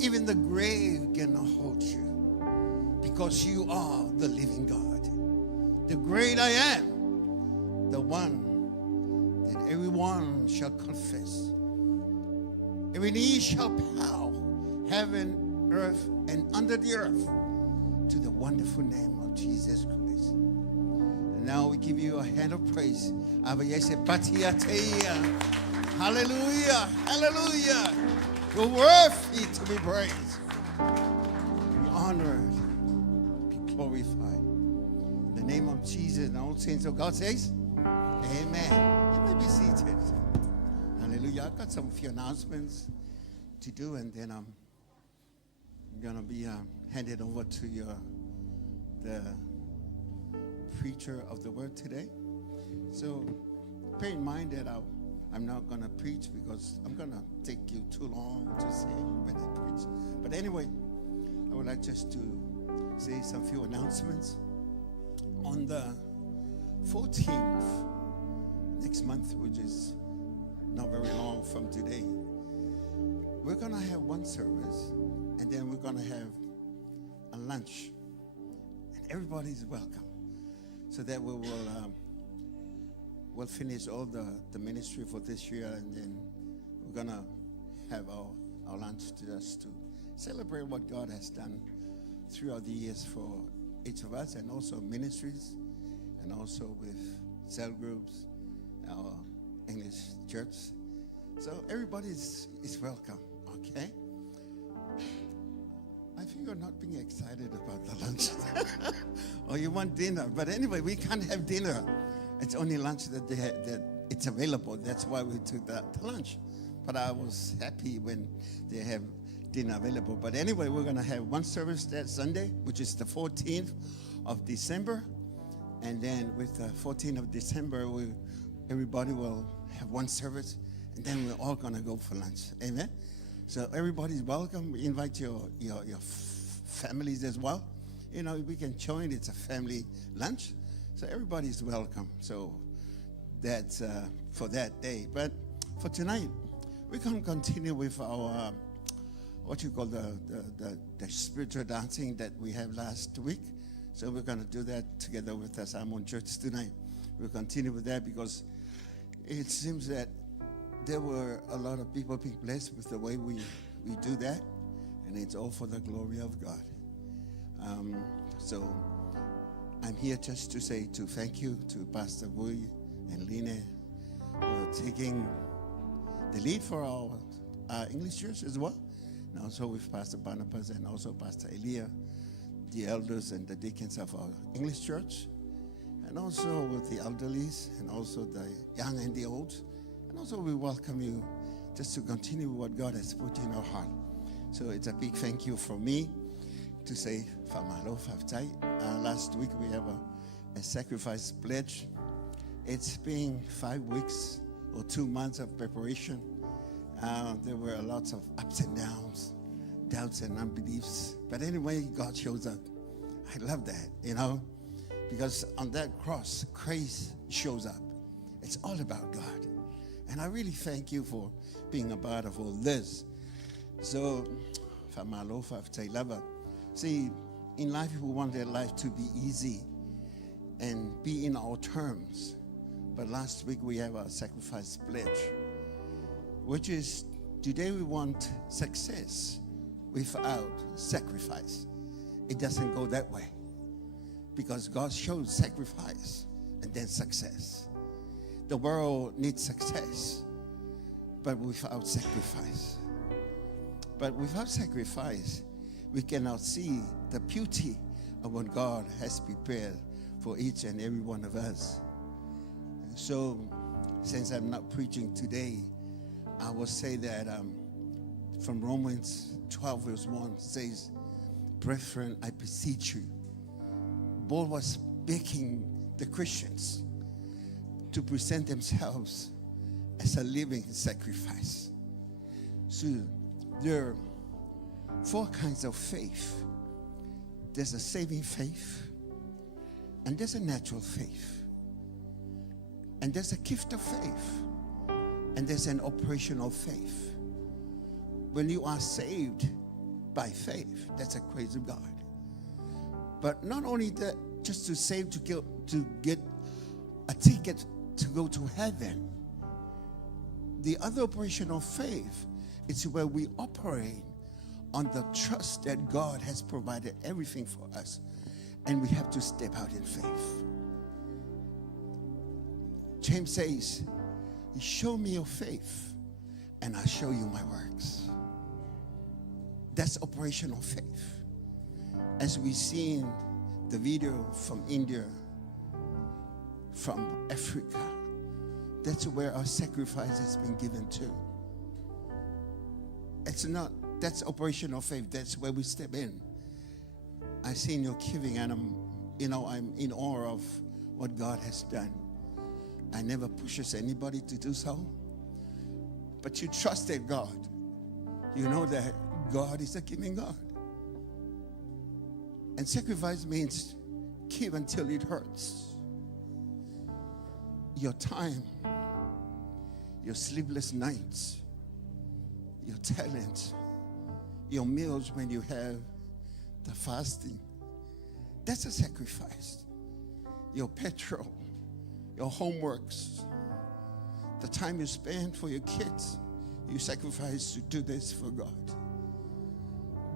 Even the grave cannot hold you because you are the living God. The great I am, the one that everyone shall confess. Every knee shall bow, heaven, earth, and under the earth, to the wonderful name of Jesus Christ. And now we give you a hand of praise. Hallelujah, hallelujah. You're worthy to be praised, be honored, be glorified. In the name of Jesus, and all saints of God says, amen. You may be seated. Hallelujah. I've got some few announcements to do, and then I'm going to be handed over to the preacher of the word today. So bear in mind that I'm not going to preach because I'm going to take you too long to say when I preach. But anyway, I would like just to say some few announcements. On the 14th, next month, which is not very long from today, we're going to have one service, and then we're going to have a lunch. And everybody's welcome. So that we will we'll finish all the ministry for this year, and then we're going to have our lunch just to celebrate what God has done throughout the years for each of us, and also ministries, and also with cell groups, our English church. So everybody is welcome, okay? I think you're not being excited about the lunch. Or you want dinner. But anyway, we can't have dinner. It's only lunch that that it's available. That's why we took the lunch. But I was happy when they have dinner available. But anyway, we're going to have one service that Sunday, which is the 14th of December. And then with the 14th of December, everybody will have one service. And then we're all going to go for lunch. Amen? So everybody's welcome. We invite your families as well. You know, we can join. It's a family lunch. So everybody's welcome. So that's for that day. But for tonight, we're going to continue with our, what you call the spiritual dancing that we have last week. So we're going to do that together with the Simon Church tonight. We'll continue with that because it seems that there were a lot of people being blessed with the way we do that, and it's all for the glory of God. So I'm here just to say thank you to Pastor Vui and Line for taking the lead for our English church as well, and also with Pastor Barnabas and also Pastor Elia, the elders and the deacons of our English church, and also with the elderlies and also the young and the old. And also we welcome you just to continue what God has put in our heart. So it's a big thank you from me to say, last week we have a sacrifice pledge. It's been 5 weeks or 2 months of preparation. There were lots of ups and downs, doubts and unbeliefs. But anyway, God shows up. I love that, you know, because on that cross, Christ shows up. It's all about God. And I really thank you for being a part of all this. So, see, in life, we want their life to be easy and be in our terms. But last week, we have a sacrifice pledge, which is today we want success without sacrifice. It doesn't go that way because God shows sacrifice and then success. The world needs success, but without sacrifice. But without sacrifice, we cannot see the beauty of what God has prepared for each and every one of us. So Since I'm not preaching today, I will say that from Romans 12 verse 1 says, brethren, I beseech you. Paul was begging the Christians to present themselves as a living sacrifice. So there are 4 kinds of faith. There's a saving faith, and there's a natural faith, and there's a gift of faith, and there's an operational faith. When you are saved by faith, that's a grace of God. But not only that, just to save to get a ticket to go to heaven. The other operation of faith is where we operate on the trust that God has provided everything for us, and we have to step out in faith. James says, show me your faith and I'll show you my works. That's operational faith. As we've seen the video from India, from Africa, that's where our sacrifice has been given to. That's operational faith. That's where we step in. I've seen your giving, and I'm in awe of what God has done. I never pushes anybody to do so, but you trusted God. You know that God is a giving God. And sacrifice means give until it hurts. Your time, your sleepless nights, your talent, your meals when you have the fasting, that's a sacrifice. Your petrol, your homeworks, the time you spend for your kids, you sacrifice to do this for God.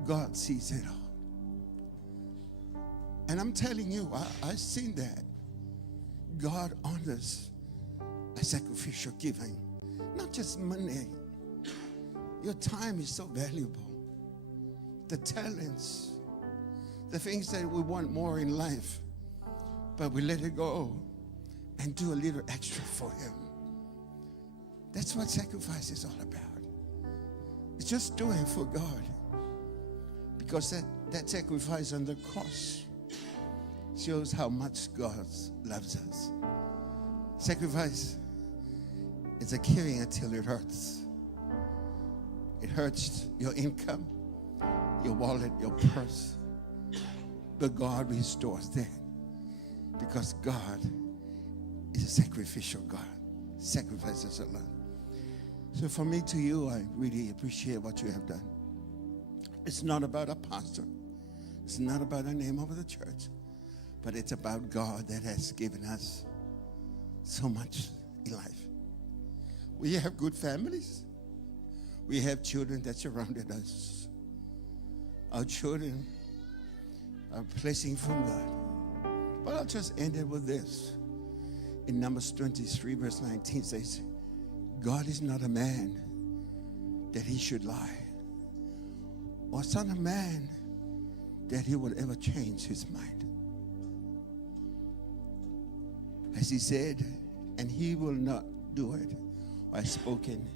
God sees it all. And I'm telling you, I've seen that. God honors a sacrificial giving, not just money. Your time is so valuable. The talents, the things that we want more in life, but we let it go and do a little extra for Him. That's what sacrifice is all about. It's just doing for God. Because that sacrifice on the cross shows how much God loves us. Sacrifice is a giving until it hurts. It hurts your income, your wallet, your purse. But God restores that. Because God is a sacrificial God. Sacrifices a lot. So from me to you, I really appreciate what you have done. It's not about a pastor. It's not about the name of the church. But it's about God that has given us so much in life. We have good families. We have children that surrounded us. Our children are a blessing from God. But I'll just end it with this. In Numbers 23 verse 19 says, God is not a man that He should lie, or son of man that He would ever change His mind. As He said, and He will not do it, or has spoken,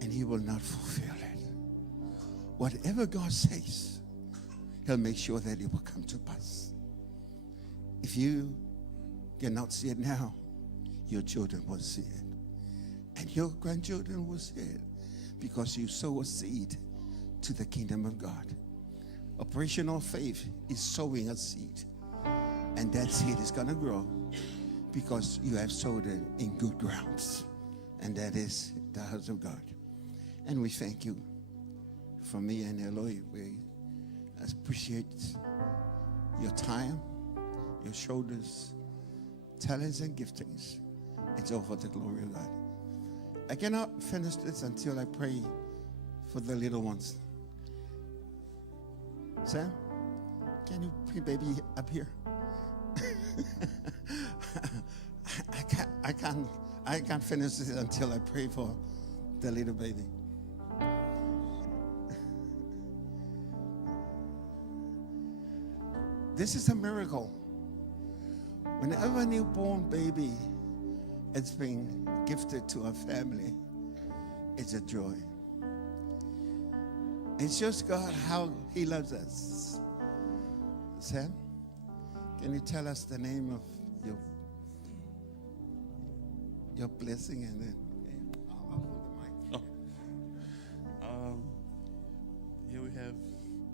and He will not fulfill it. Whatever God says, He'll make sure that it will come to pass. If you cannot see it now, your children will see it. And your grandchildren will see it, because you sow a seed to the kingdom of God. Operational faith is sowing a seed. And that seed is going to grow because you have sowed it in good grounds. And that is the house of God. And we thank you. From me and Eloy, we appreciate your time, your shoulders, talents, and giftings. It's all for the glory of God. I cannot finish this until I pray for the little ones. Sam, can you bring baby up here? I can't finish this until I pray for the little baby. This is a miracle. Whenever a newborn baby it's been gifted to our family. It's a joy. It shows God how He loves us. Sam, can you tell us the name of your blessing, and then I'll hold the mic. Here we have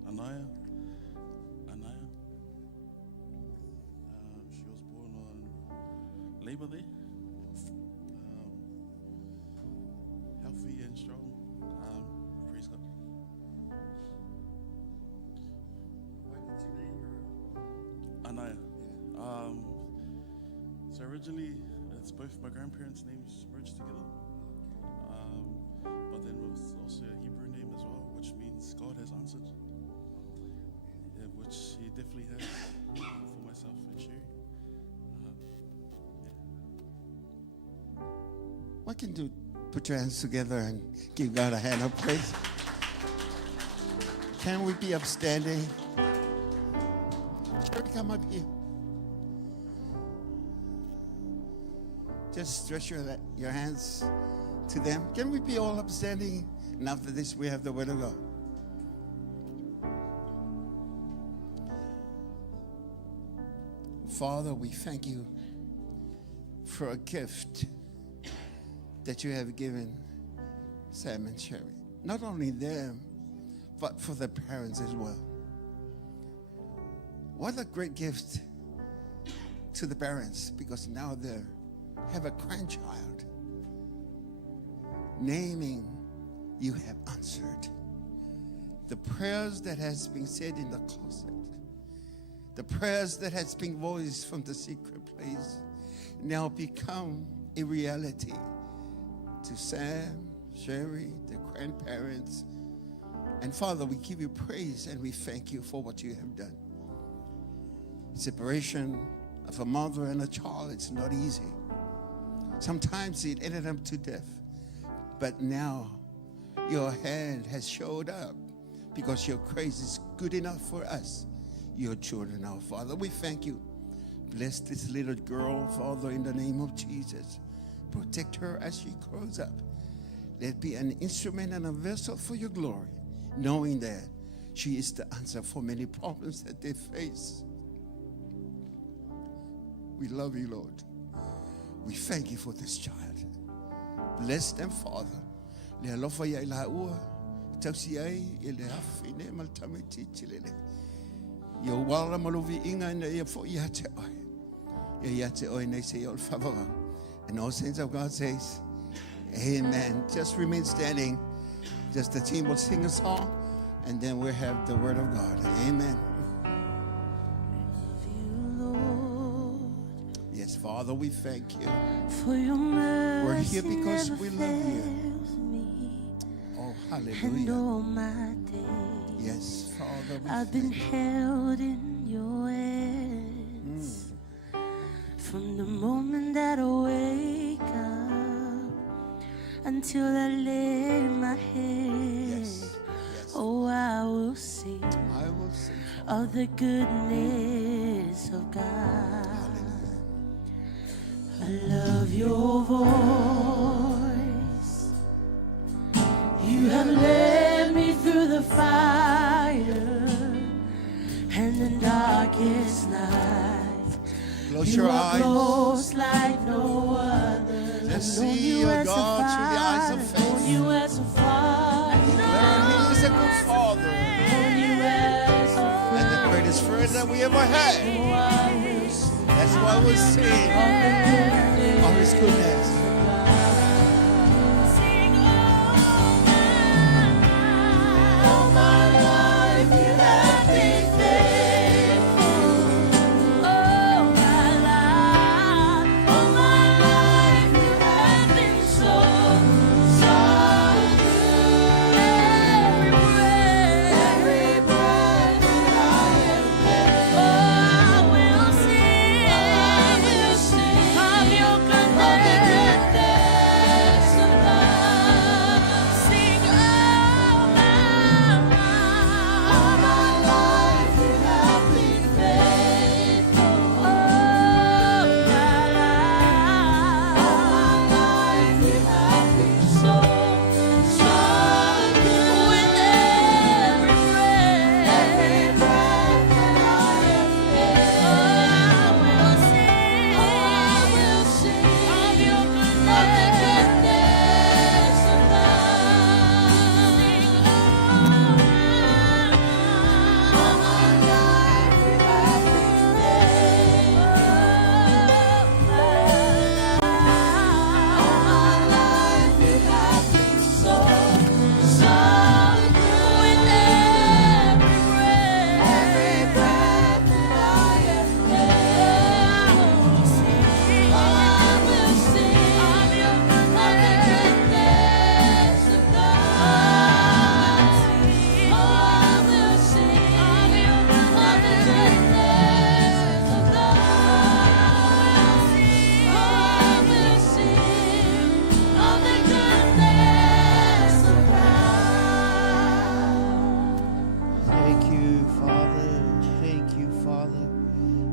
Anaya. She was born on Labor Day. Healthy and strong. Praise God. Why did you name her? Anaya. So originally, it's both my grandparents' names merged together. But then it was also a Hebrew name as well, which means God has answered. Yeah, which He definitely has for myself and Sherry. Why can't you put your hands together and give God a hand of praise? Can we be upstanding? Sherry, come up here. Just stretch your hands to them. Can we be all upstanding? And after this, we have the Word of God. Father, we thank you for a gift that you have given Sam and Sherry. Not only them, but for the parents as well. What a great gift to the parents, because now they have a grandchild. Naming, you have answered. The prayers that has been said in the closet, the prayers that has been voiced from the secret place, now become a reality to Sam, Sherry, the grandparents. And Father, we give you praise and we thank you for what you have done. Separation of a mother and a child, it's not easy. Sometimes it ended up to death. But now your hand has showed up because your grace is good enough for us, your children now. Father, we thank you. Bless this little girl, Father, in the name of Jesus. Protect her as she grows up. Let be an instrument and a vessel for your glory, knowing that she is the answer for many problems that they face. We love you, Lord. We thank you for this child. Bless them, Father. Le alofa ia ila ua, tausi ai ile hafi ne maltamiti chilele. Ia wala maluvi inga ina ia fo ia te oi. Ia te oi nei se ol favora. And all saints of God says, amen. Just remain standing. Just the team will sing a song, and then we'll have the word of God. Amen. Yes, Father, we thank you. For your mercy We're here because never we love you. fails me. Oh, And hallelujah. all my days Yes, Father, we I've been thank you. held in your hands. From the moment that I wake up until I lay my head, Yes, yes. oh, I will sing I will sing, Father. of the goodness of God. I love your voice. You have led me through the fire and the darkest night. Close You your are eyes. close like no other. Just I've known see you your as a God through the eyes of father, known faith. you as a father, Declare He is a good Father known you as a and the greatest friend that we ever had. father. That's why we sing of His goodness. Sing all my life you have been faithful. All my life you have been so good. Every breath that I am, oh, I will sing of your goodness.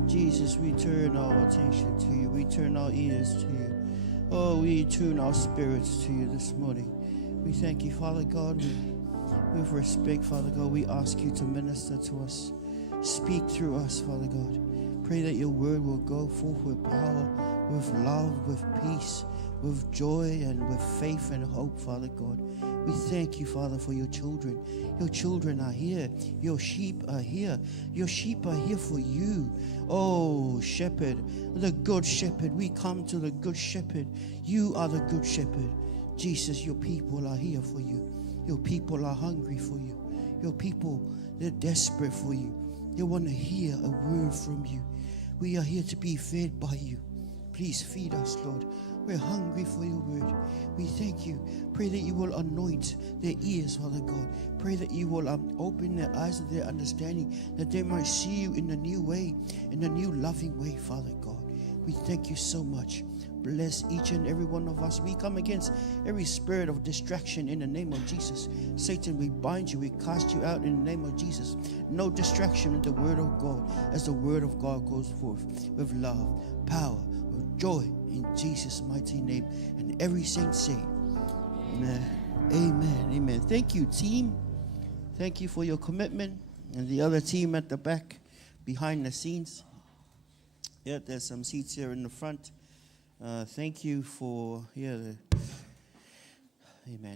Jesus, we turn our attention to you. We turn our ears to you. Oh, we tune our spirits to you this morning. We thank you, Father God. With respect, Father God, we ask you to minister to us. Speak through us, Father God. Pray that your word will go forth with power, with love, with peace, with joy, and with faith and hope, Father God. We thank you, Father, for your children. Your children are here. Your sheep are here. Your sheep are here for you. Oh, shepherd, the good shepherd. We come to the good shepherd. You are the good shepherd. Jesus, your people are here for you. Your people are hungry for you. Your people, they're desperate for you. They want to hear a word from you. We are here to be fed by you. Please feed us, Lord. We're hungry for your word. We thank you. Pray that you will anoint their ears, Father God. Pray that you will open their eyes of their understanding, that they might see you in a new way, in a new loving way, Father God. We thank you so much. Bless each and every one of us. We come against every spirit of distraction in the name of Jesus. Satan, we bind you. We cast you out in the name of Jesus. No distraction in the word of God, as the word of God goes forth with love, power, with joy, in Jesus' mighty name. And every saint say, amen. Amen. Amen. Thank you, team. Thank you for your commitment. And the other team at the back, behind the scenes. Yeah, there's some seats here in the front. Thank you for, amen.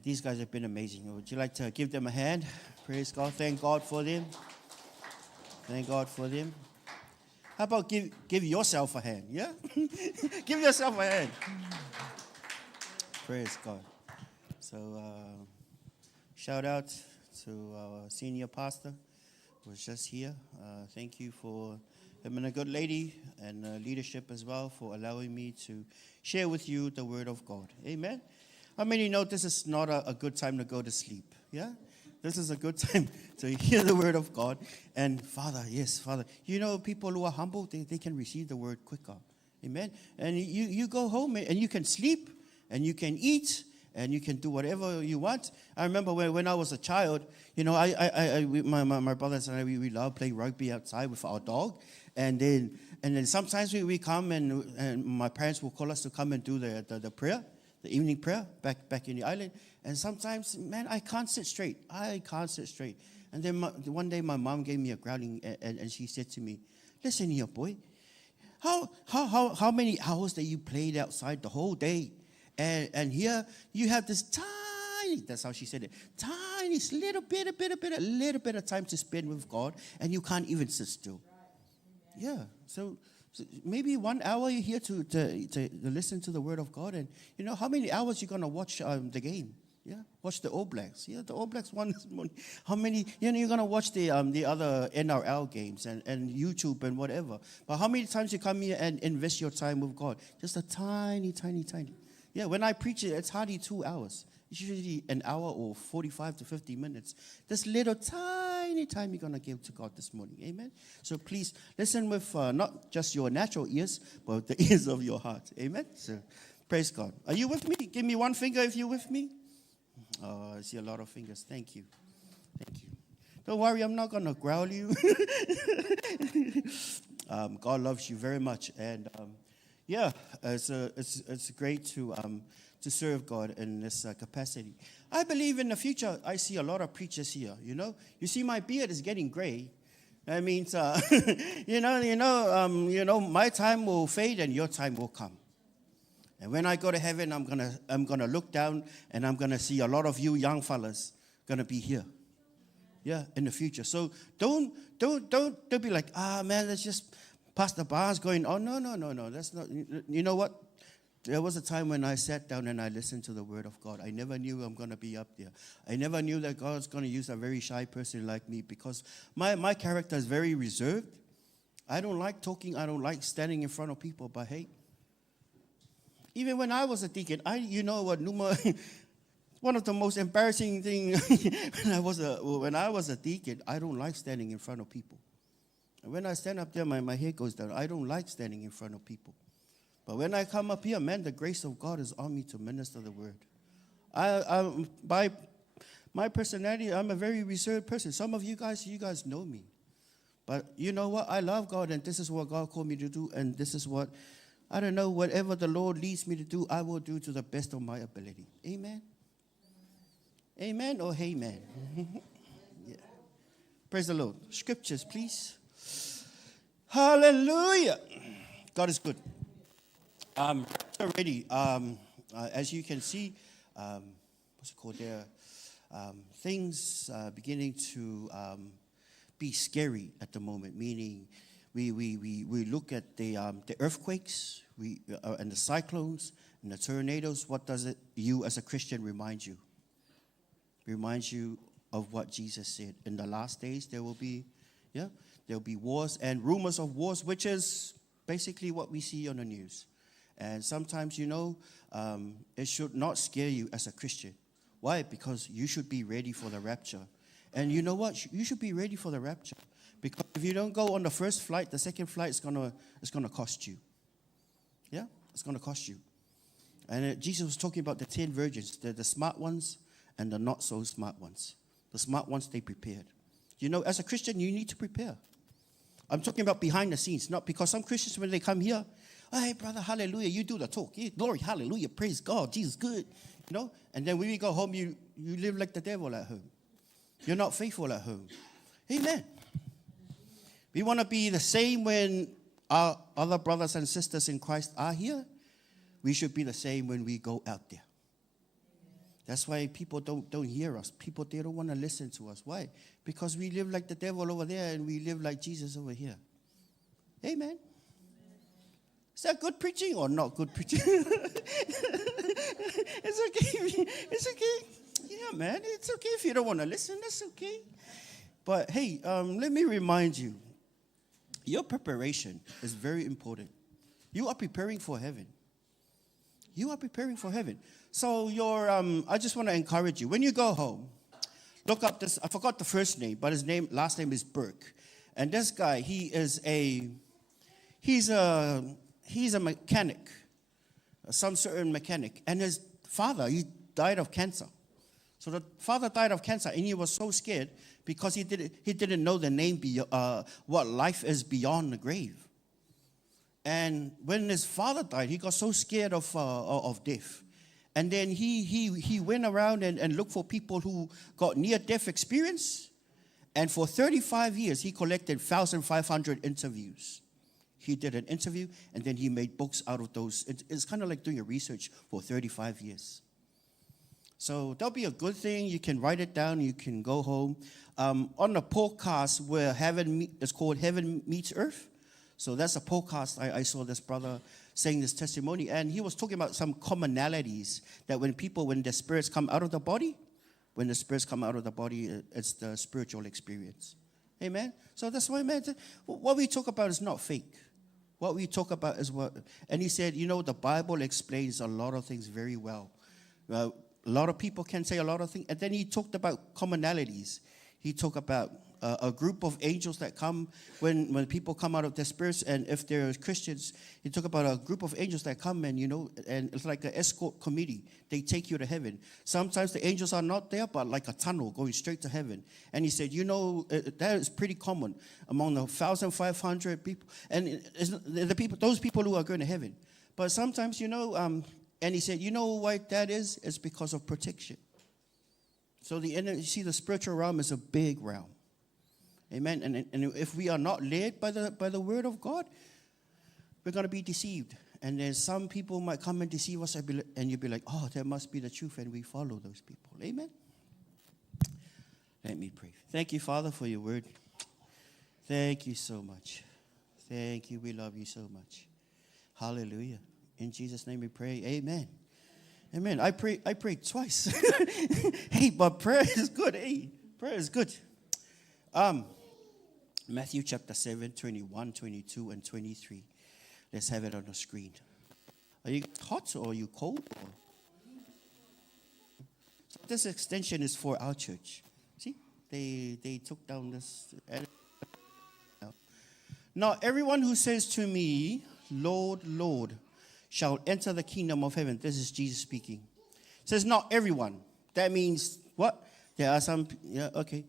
These guys have been amazing. Would you like to give them a hand? Praise God. Thank God for them. Thank God for them. How about give yourself a hand, yeah? Give yourself a hand. Praise God. So, shout out to our senior pastor who was just here. Thank you for him and a good lady and leadership as well for allowing me to share with you the word of God. Amen. How many know this is not a good time to go to sleep? Yeah? This is a good time to hear the word of God. And Father, yes, Father. You know, people who are humble, they can receive the word quicker. Amen. And you go home and you can sleep and you can eat and you can do whatever you want. I remember when I was a child, you know, my brothers and I, we love playing rugby outside with our dog. And then sometimes we come and my parents will call us to come and do the prayer, the evening prayer back in the island. And sometimes, man, I can't sit straight. And then one day my mom gave me a grounding and she said to me, listen here, boy, how many hours that you played outside the whole day? And here you have this tiny, that's how she said it, tiny little bit of time to spend with God, and you can't even sit still. Yeah, so maybe 1 hour you're here to listen to the word of God, and you know how many hours you're gonna watch the game? Yeah, watch the All Blacks. Yeah, the All Blacks won this morning. How many? You know, you're gonna watch the other NRL games and YouTube and whatever. But how many times you come here and invest your time with God? Just a tiny. Yeah, when I preach it, it's hardly 2 hours. It's usually an hour or 45 to 50 minutes. This little tiny time you're going to give to God this morning. Amen? So please listen with not just your natural ears, but the ears of your heart. Amen? So praise God. Are you with me? Give me one finger if you're with me. Oh, I see a lot of fingers. Thank you. Don't worry, I'm not going to growl you. God loves you very much. And it's great to serve God in this capacity. I believe in the future, I see a lot of preachers here, you know. You see my beard is getting gray. That means, my time will fade and your time will come. And when I go to heaven, I'm gonna look down and I'm gonna see a lot of you young fellas gonna be here. Yeah, in the future. So don't be like, man, that's just Pastor Barnes going, oh, no. That's not, you know what? There was a time when I sat down and I listened to the word of God. I never knew I'm going to be up there. I never knew that God's going to use a very shy person like me because my character is very reserved. I don't like talking. I don't like standing in front of people. But hey, even when I was a deacon, one of the most embarrassing things when I was a deacon, I don't like standing in front of people. And when I stand up there, my head goes down. I don't like standing in front of people. But when I come up here, man, the grace of God is on me to minister the word. By my personality, I'm a very reserved person. Some of you guys know me. But you know what? I love God, and this is what God called me to do, and this is what, I don't know, whatever the Lord leads me to do, I will do to the best of my ability. Amen? Amen or hey man? Yeah. Praise the Lord. Scriptures, please. Hallelujah. God is good. Already, as you can see, what's it called there? Things beginning to be scary at the moment. Meaning, we look at the earthquakes, and the cyclones and the tornadoes. What does it, you as a Christian, remind you? Reminds you of what Jesus said. In the last days, there will be wars and rumors of wars, which is basically what we see on the news. And sometimes, it should not scare you as a Christian. Why? Because you should be ready for the rapture. And you know what? You should be ready for the rapture. Because if you don't go on the first flight, the second flight is gonna cost you. Yeah? It's going to cost you. And Jesus was talking about the 10 virgins, the smart ones and the not so smart ones. The smart ones, they prepared. As a Christian, you need to prepare. I'm talking about behind the scenes, not because some Christians, when they come here, hey, brother, hallelujah, you do the talk. Yeah, glory, hallelujah, praise God, Jesus good. And then when we go home, you live like the devil at home. You're not faithful at home. Amen. We want to be the same when our other brothers and sisters in Christ are here. We should be the same when we go out there. That's why people don't hear us. People, they don't want to listen to us. Why? Because we live like the devil over there and we live like Jesus over here. Amen. Is that good preaching or not good preaching? It's okay. It's okay. Yeah, man. It's okay if you don't want to listen. That's okay. But hey, let me remind you, your preparation is very important. You are preparing for heaven. You are preparing for heaven. So I just want to encourage you. When you go home, look up this. I forgot the first name, but his last name is Burke. And this guy, he's a mechanic, some certain mechanic. And his father, he died of cancer. So the father died of cancer, and he was so scared because he didn't know the name, what life is beyond the grave. And when his father died, he got so scared of death. And then he went around and looked for people who got near-death experience. And for 35 years, he collected 1,500 interviews. He did an interview, and then he made books out of those. It's kind of like doing a research for 35 years. So that'll be a good thing. You can write it down. You can go home. On the podcast where it's called Heaven Meets Earth. So that's a podcast. I saw this brother saying this testimony, and he was talking about some commonalities that when the spirits come out of the body, it's the spiritual experience. Amen? So that's why, man, what we talk about is not fake. What we talk about is and he said, the Bible explains a lot of things very well. A lot of people can say a lot of things. And then he talked about commonalities. He talked about a group of angels that come when people come out of their spirits, and if they're Christians, he talked about a group of angels that come and it's like an escort committee. They take you to heaven. Sometimes the angels are not there, but like a tunnel going straight to heaven. And he said, that is pretty common among the 1,500 people, and those people who are going to heaven. But sometimes, and he said, why that is? It's because of protection. So you see, the spiritual realm is a big realm. Amen. And if we are not led by the word of God, we're going to be deceived. And then some people might come and deceive us, and you'll be like, oh, that must be the truth, and we follow those people. Amen. Let me pray. Thank you, Father, for your word. Thank you so much. Thank you. We love you so much. Hallelujah. In Jesus' name we pray. Amen. Amen. I prayed twice. Hey, but prayer is good. Hey, prayer is good. Matthew chapter 7, 21, 22, and 23. Let's have it on the screen. Are you hot or are you cold? So this extension is for our church. See, they took down this. Now, everyone who says to me, Lord, Lord, shall enter the kingdom of heaven. This is Jesus speaking. It says not everyone. That means what? There are some, yeah, okay.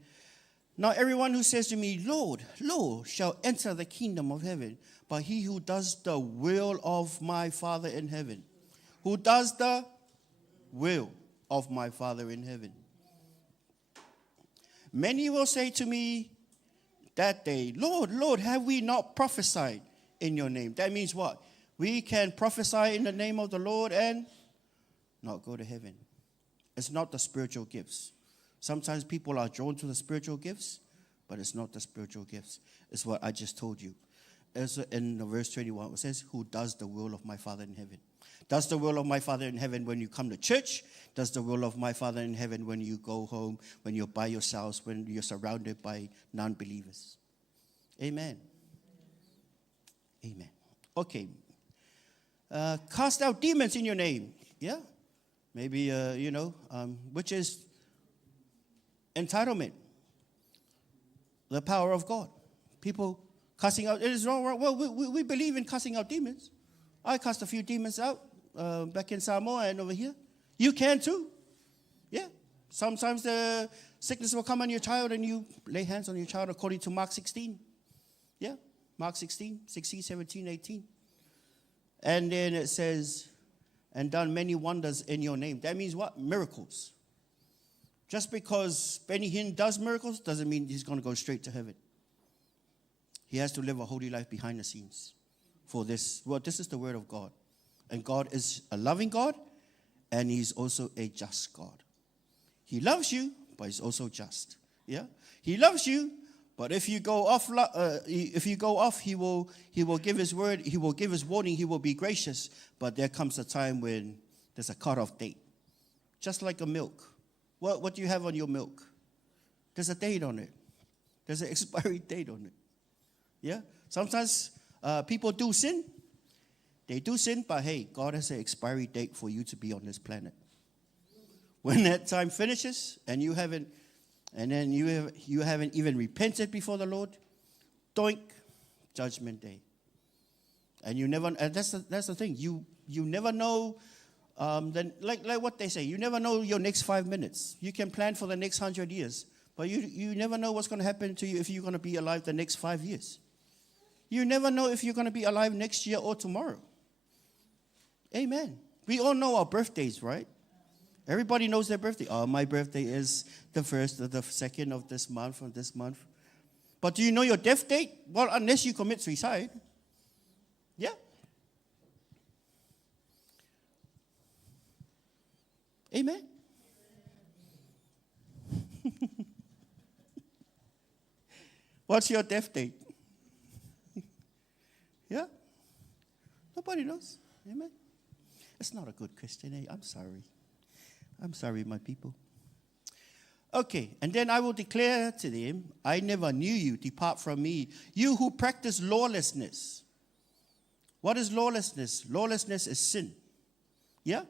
Not everyone who says to me, Lord, Lord, shall enter the kingdom of heaven, but he who does the will of my Father in heaven. Who does the will of my Father in heaven. Many will say to me that day, Lord, Lord, have we not prophesied in your name? That means what? We can prophesy in the name of the Lord and not go to heaven. It's not the spiritual gifts. Sometimes people are drawn to the spiritual gifts, but it's not the spiritual gifts. It's what I just told you. As in verse 21, it says, who does the will of my Father in heaven. Does the will of my Father in heaven when you come to church. Does the will of my Father in heaven when you go home, when you're by yourselves, when you're surrounded by non-believers. Amen. Amen. Okay. Cast out demons in your name. Yeah. Maybe, which is entitlement. The power of God. People casting out. It is wrong. Well, we believe in casting out demons. I cast a few demons out back in Samoa and over here. You can too. Yeah. Sometimes the sickness will come on your child and you lay hands on your child according to Mark 16. Yeah. Mark 16, 17, 18. And then it says, and done many wonders in your name. That means what? Miracles. Just because Benny Hinn does miracles doesn't mean he's going to go straight to heaven. He has to live a holy life behind the scenes for this. Well, this is the word of God. And God is a loving God, and he's also a just God. He loves you, but he's also just. Yeah? He loves you, but if you go off, he will give his word, he will give his warning, he will be gracious. But there comes a time when there's a cutoff date. Just like a milk. What do you have on your milk? There's a date on it. There's an expiry date on it. Yeah? Sometimes people do sin. They do sin, but hey, God has an expiry date for you to be on this planet. When that time finishes and you haven't even repented before the Lord, doink, judgment day. And you never, and that's the thing. You never know. Then like what they say, you never know your next 5 minutes. You can plan for the next 100 years, but you never know what's going to happen to you if you're going to be alive the next 5 years. You never know if you're going to be alive next year or tomorrow. Amen. We all know our birthdays, right? Everybody knows their birthday. Oh, my birthday is the 1st or the 2nd of this month or this month. But do you know your death date? Well, unless you commit suicide. Yeah. Amen. What's your death date? Yeah? Nobody knows. Amen. It's not a good Christian, eh? I'm sorry. I'm sorry, my people. Okay, and then I will declare to them, I never knew you. Depart from me, you who practice lawlessness. What is lawlessness? Lawlessness is sin. Yeah?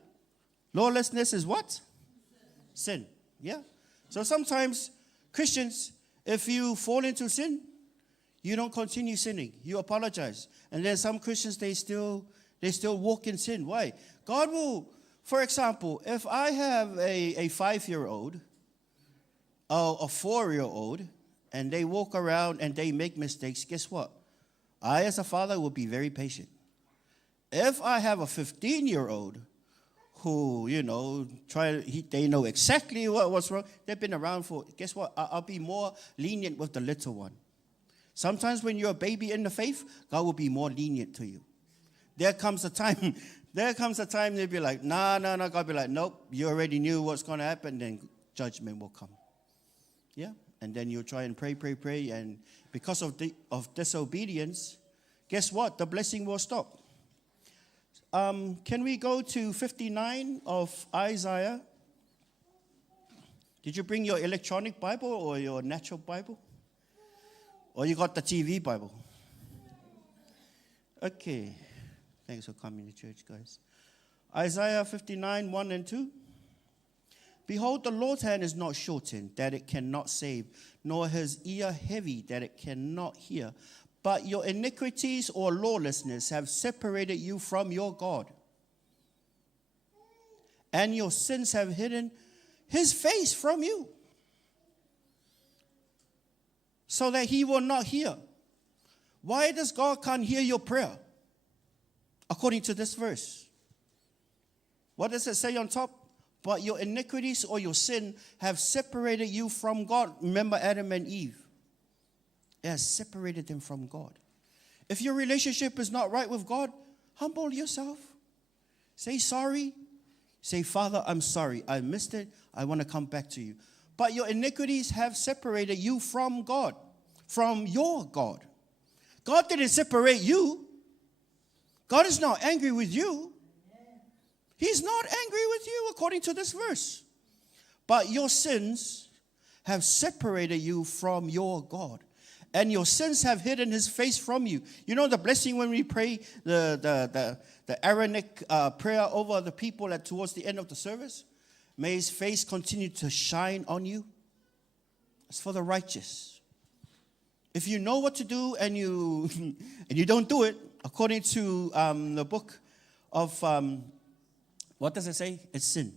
Lawlessness is what? Sin. Yeah? So sometimes Christians, if you fall into sin, you don't continue sinning. You apologize. And then some Christians, they still walk in sin. Why? God will, for example, if I have a 5-year-old or a 4-year-old and they walk around and they make mistakes, guess what? I, as a father, will be very patient. If I have a 15-year-old who, they know exactly what's wrong, they've been around for, guess what? I'll be more lenient with the little one. Sometimes when you're a baby in the faith, God will be more lenient to you. There comes a time they'll be like, no. God will be like, nope, you already knew what's going to happen, then judgment will come. Yeah? And then you'll try and pray, and because of disobedience, guess what? The blessing will stop. Can we go to 59 of Isaiah? Did you bring your electronic Bible or your natural Bible? Or you got the TV Bible? Okay. Thanks for coming to church, guys. Isaiah 59, 1 and 2. Behold, the Lord's hand is not shortened, that it cannot save, nor his ear heavy, that it cannot hear. But your iniquities or lawlessness have separated you from your God. And your sins have hidden his face from you. so that he will not hear. Why does God can't hear your prayer? According to this verse. What does it say on top? But your iniquities or your sin have separated you from God. Remember Adam and Eve. It has separated them from God. If your relationship is not right with God, humble yourself. Say sorry. Say, Father, I'm sorry. I missed it. I want to come back to you. But your iniquities have separated you from God, from your God. God didn't separate you. God is not angry with you. He's not angry with you according to this verse. But your sins have separated you from your God. And your sins have hidden his face from you. You know the blessing when we pray the Aaronic prayer over the people towards the end of the service? May his face continue to shine on you. It's for the righteous. If you know what to do and you don't do it, according to the book of, what does it say? It's sin.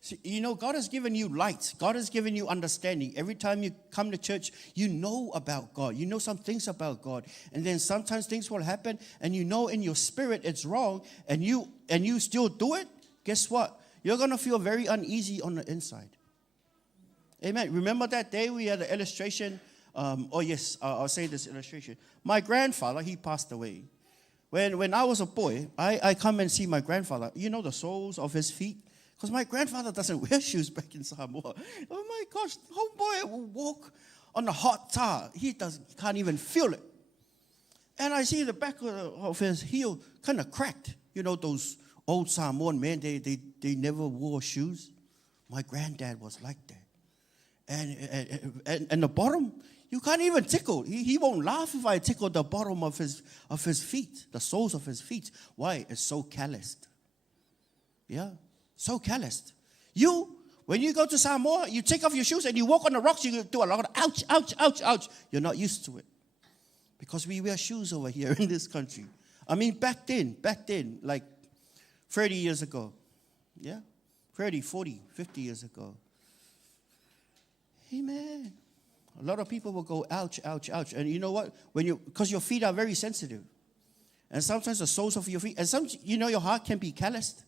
See, you know, God has given you light. God has given you understanding. Every time you come to church, you know about God. You know some things about God. And then sometimes things will happen and you know in your spirit it's wrong and you still do it. Guess what? You're going to feel very uneasy on the inside. Amen. Remember that day we had an illustration? I'll say this illustration. My grandfather, he passed away. When I was a boy, I come and see my grandfather. You know the soles of his feet? Because my grandfather doesn't wear shoes back in Samoa. Oh my gosh, homeboy will walk on the hot tar. He can't even feel it. And I see the back of his heel kind of cracked. You know those old Samoan men, they never wore shoes. My granddad was like that. And the bottom, you can't even tickle. He won't laugh if I tickle the bottom of his feet, the soles of his feet. Why? It's so calloused. Yeah, so calloused. When you go to Samoa, you take off your shoes and you walk on the rocks, you do a lot of ouch, ouch, ouch, ouch. You're not used to it. Because we wear shoes over here in this country. I mean, back then, like 30 years ago. Yeah, 30, 40, 50 years ago. Amen. A lot of people will go, ouch, ouch, ouch. And you know what? Because your feet are very sensitive. And sometimes the soles of your feet, and your heart can be calloused.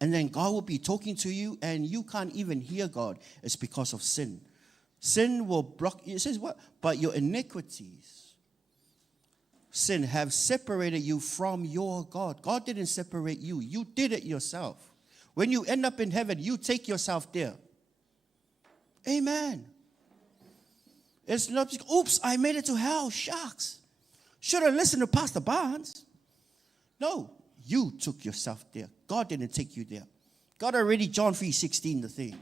And then God will be talking to you and you can't even hear God. It's because of sin. Sin will block you. It says what? But your iniquities, sin, have separated you from your God. God didn't separate you. You did it yourself. When you end up in heaven, you take yourself there. Amen. It's not, oops, I made it to hell. Shucks. Should have listened to Pastor Barnes. No, you took yourself there. God didn't take you there. God already John 3:16 the thing.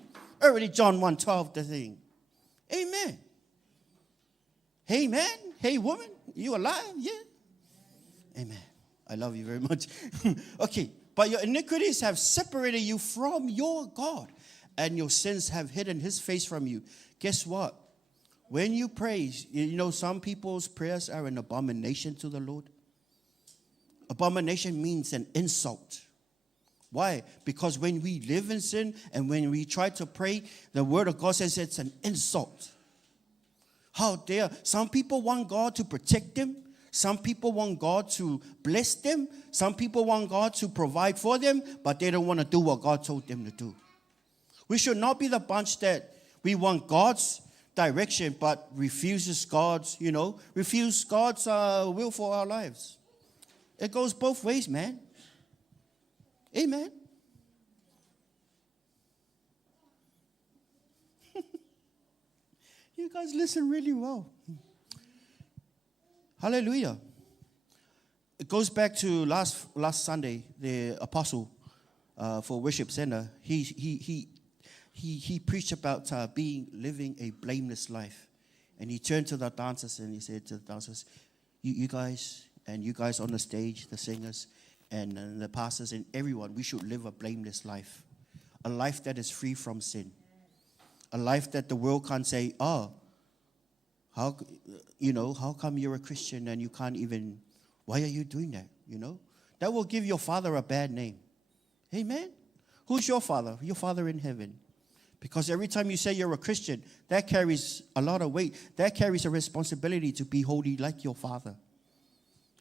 Already John 1:12 the thing. Amen. Hey man, hey woman, you alive? Yeah. Amen. I love you very much. Okay, but your iniquities have separated you from your God, and your sins have hidden his face from you. Guess what? When you pray, you know some people's prayers are an abomination to the Lord. Abomination means an insult. Why? Because when we live in sin and when we try to pray, the word of God says it's an insult. How dare some people want God to protect them? Some people want God to bless them. Some people want God to provide for them, but they don't want to do what God told them to do. We should not be the bunch that we want God's direction, but refuse God's will for our lives. It goes both ways, man. Amen. You guys listen really well. Hallelujah. It goes back to last Sunday, the apostle for Worship Center. He preached about living a blameless life. And he turned to the dancers and he said to the dancers, you guys on the stage, the singers, and the pastors and everyone, we should live a blameless life. A life that is free from sin. A life that the world can't say, how come you're a Christian and you can't even, why are you doing that? That will give your father a bad name. Amen? Who's your father? Your father in heaven. Because every time you say you're a Christian, that carries a lot of weight. That carries a responsibility to be holy like your Father.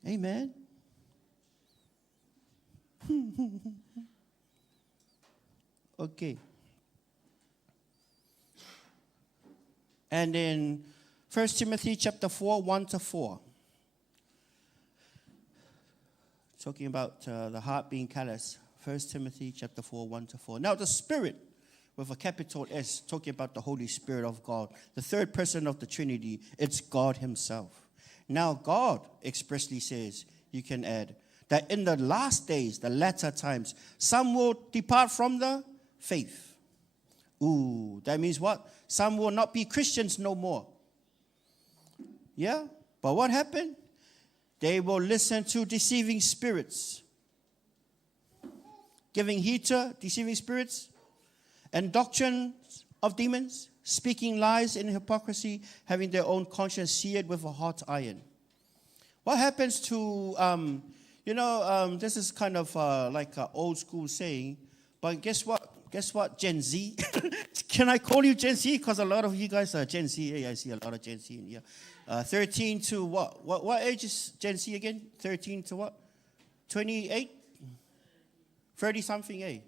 Amen. Okay. And in 1 Timothy chapter 4, 1-4. Talking about the heart being callous. 1 Timothy chapter 4, 1-4. Now the Spirit, with a capital S, talking about the Holy Spirit of God, the third person of the Trinity, it's God himself. Now God expressly says, you can add, that in the last days, the latter times, some will depart from the faith. Ooh, that means what? Some will not be Christians no more. Yeah? But what happened? They will listen to deceiving spirits. Giving heed to deceiving spirits and doctrines of demons, speaking lies in hypocrisy, having their own conscience seared with a hot iron. What happens to, this is kind of like an old school saying, but guess what? Guess what, Gen Z? Can I call you Gen Z? Because a lot of you guys are Gen Z. Hey, I see a lot of Gen Z in here. 13 to what? What age is Gen Z again? 13 to what? 28? 30-something, eh?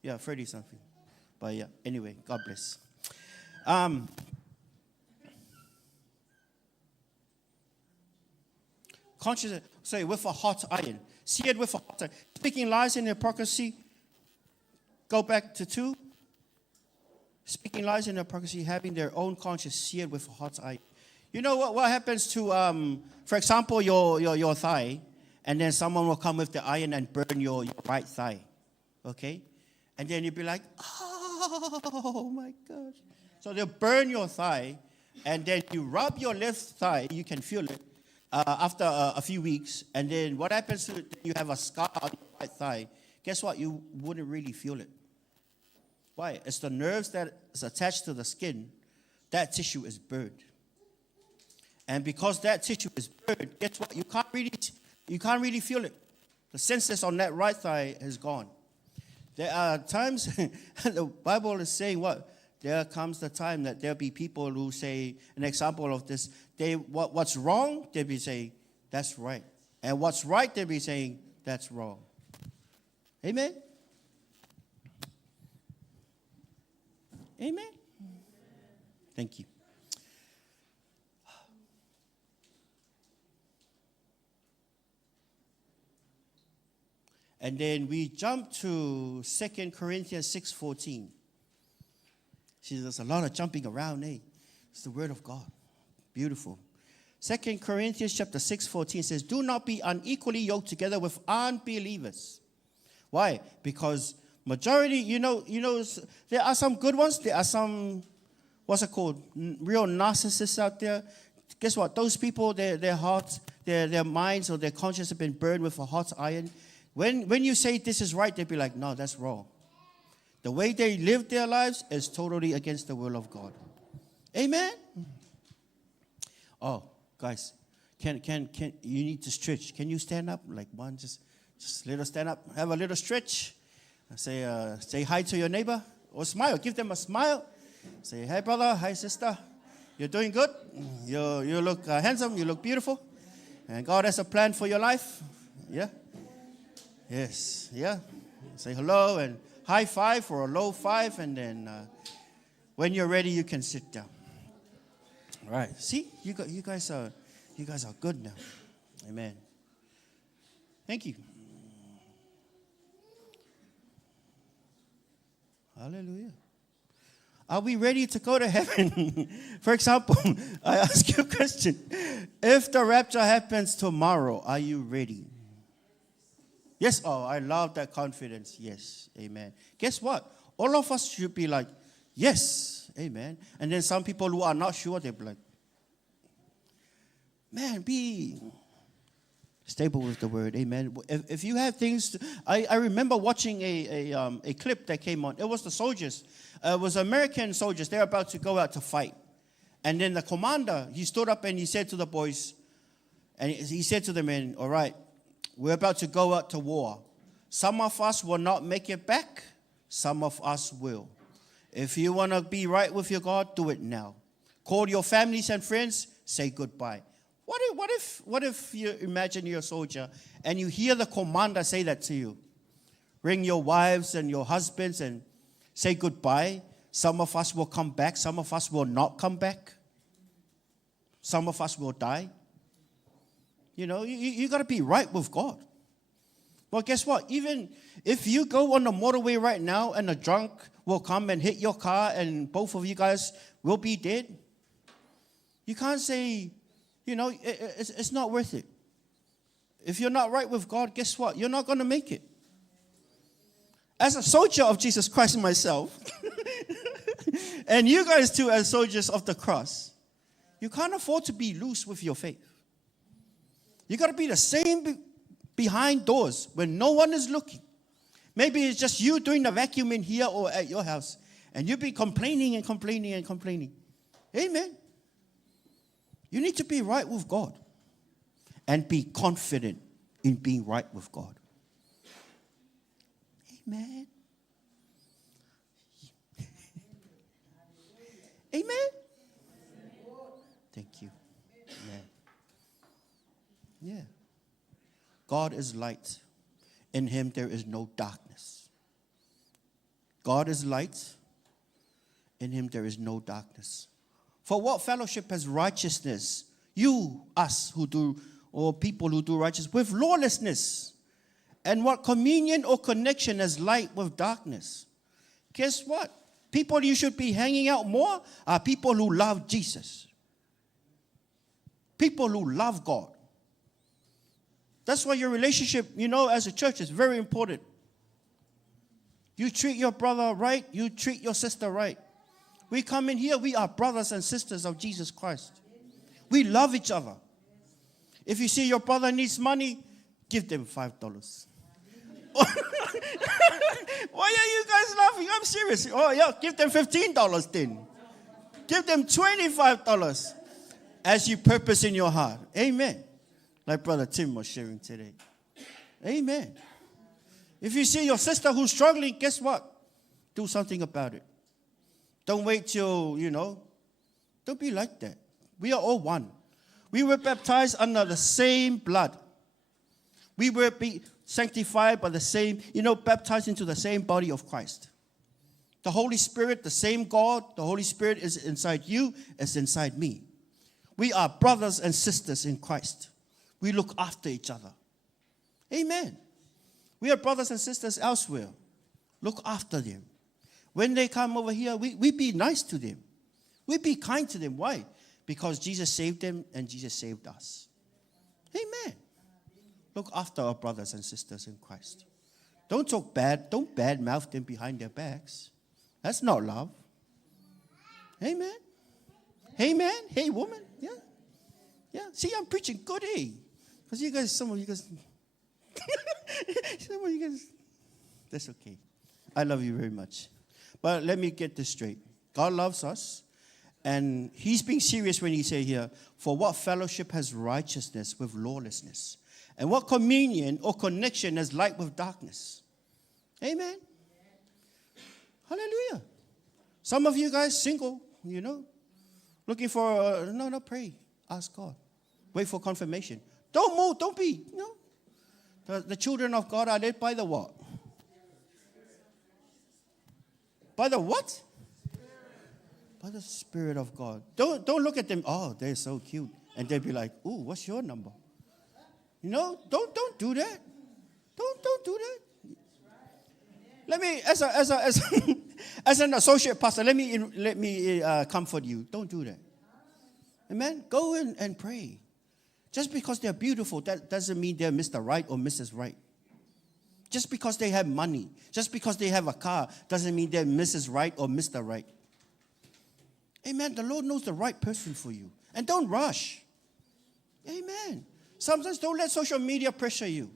Yeah, 30-something. But yeah, anyway, God bless. Conscious, sorry, with a hot iron. Seared with a hot iron. Speaking lies in hypocrisy. Go back to 2. Speaking lies in hypocrisy, having their own conscience seared with a hot iron. You know what happens to, for example, your thigh, and then someone will come with the iron and burn your right thigh, okay? And then you'll be like, oh my gosh. So they'll burn your thigh, and then you rub your left thigh, you can feel it after a few weeks, and then what happens to it? You have a scar on your right thigh. Guess what? You wouldn't really feel it. Why? It's the nerves that is attached to the skin. That tissue is burned. And because that tissue is burned, guess what? You can't really feel it. The senses on that right thigh is gone. There are times, the Bible is saying what? There comes the time that there'll be people who say, an example of this, what's wrong, they'll be saying, that's right. And what's right, they'll be saying, that's wrong. Amen? Amen? Thank you. And then we jump to 2 Corinthians 6:14. See, there's a lot of jumping around, eh? It's the word of God. Beautiful. 2 Corinthians chapter 6:14 says, do not be unequally yoked together with unbelievers. Why? Because majority, there are some good ones. There are some, what's it called? Real narcissists out there. Guess what? Those people, their hearts, their minds or their conscience have been burned with a hot iron. When you say this is right, they'll be like, no, that's wrong. The way they live their lives is totally against the will of God. Amen? Oh, guys, can you need to stretch. Can you stand up? Like one, just little stand up. Have a little stretch. Say hi to your neighbor. Or smile. Give them a smile. Say, hey, brother. Hi, sister. You're doing good. You look handsome. You look beautiful. And God has a plan for your life. Yeah? Yes. Yeah. Say hello and high five or a low five. And then when you're ready, you can sit down. All right. See? You guys are good now. Amen. Thank you. Hallelujah. Are we ready to go to heaven? For example, I ask you a question. If the rapture happens tomorrow, are you ready? Yes. Oh, I love that confidence. Yes. Amen. Guess what? All of us should be like, yes. Amen. And then some people who are not sure, they'll be like, man, be stable with the word. Amen. If you have things, I remember watching a clip that came on. It was the soldiers. It was American soldiers. They're about to go out to fight. And then the commander, he stood up and he said to the boys, and he said to the men, all right, we're about to go out to war. Some of us will not make it back. Some of us will. If you want to be right with your God, do it now. Call your families and friends, say goodbye. What if you imagine you're a soldier and you hear the commander say that to you? Ring your wives and your husbands and say goodbye. Some of us will come back. Some of us will not come back. Some of us will die. You know, you got to be right with God. Well, guess what? Even if you go on the motorway right now and a drunk will come and hit your car and both of you guys will be dead, you can't say, you know, it's not worth it. If you're not right with God, guess what? You're not going to make it. As a soldier of Jesus Christ myself, and you guys too as soldiers of the cross, you can't afford to be loose with your faith. You got to be the same behind doors when no one is looking. Maybe it's just you doing the vacuum in here or at your house, and you've been complaining and complaining and complaining. Amen. You need to be right with God and be confident in being right with God. Amen. Amen. Thank you. Amen. Yeah. God is light. In him there is no darkness. God is light. In him there is no darkness. For what fellowship has righteousness? You, us who do, or people who do righteousness, with lawlessness. And what communion or connection has light with darkness? Guess what? People you should be hanging out more are people who love Jesus. People who love God. That's why your relationship, you know, as a church is very important. You treat your brother right, you treat your sister right. We come in here, we are brothers and sisters of Jesus Christ. We love each other. If you see your brother needs money, give them $5. Why are you guys laughing? I'm serious. Oh, yeah, give them $15 then. Give them $25 as you purpose in your heart. Amen. Like Brother Tim was sharing today. Amen. If you see your sister who's struggling, guess what? Do something about it. Don't wait till, don't be like that. We are all one. We were baptized under the same blood. We were sanctified by the same, baptized into the same body of Christ. The Holy Spirit, the same God, the Holy Spirit is inside you as inside me. We are brothers and sisters in Christ. We look after each other. Amen. We are brothers and sisters elsewhere. Look after them. When they come over here, we be nice to them. We be kind to them. Why? Because Jesus saved them and Jesus saved us. Amen. Look after our brothers and sisters in Christ. Don't talk bad. Don't badmouth them behind their backs. That's not love. Amen. Amen. Hey, woman. Yeah. Yeah. See, I'm preaching good, eh? Because some of you guys, that's okay. I love you very much. But let me get this straight. God loves us. And he's being serious when he say here, for what fellowship has righteousness with lawlessness? And what communion or connection has light with darkness? Amen. Hallelujah. Some of you guys single, looking for, no, pray. Ask God. Wait for confirmation. Don't move. Don't be, The children of God are led by the what? By the what? By the Spirit of God. Don't look at them. Oh, they're so cute. And they'll be like, ooh, what's your number? Don't do that. Don't do that. Let me, as an associate pastor, let me comfort you. Don't do that. Amen. Go in and pray. Just because they're beautiful, that doesn't mean they're Mr. Right or Mrs. Right. Just because they have money, just because they have a car, doesn't mean they're Mrs. Right or Mr. Right. Amen. The Lord knows the right person for you. And don't rush. Amen. Sometimes don't let social media pressure you.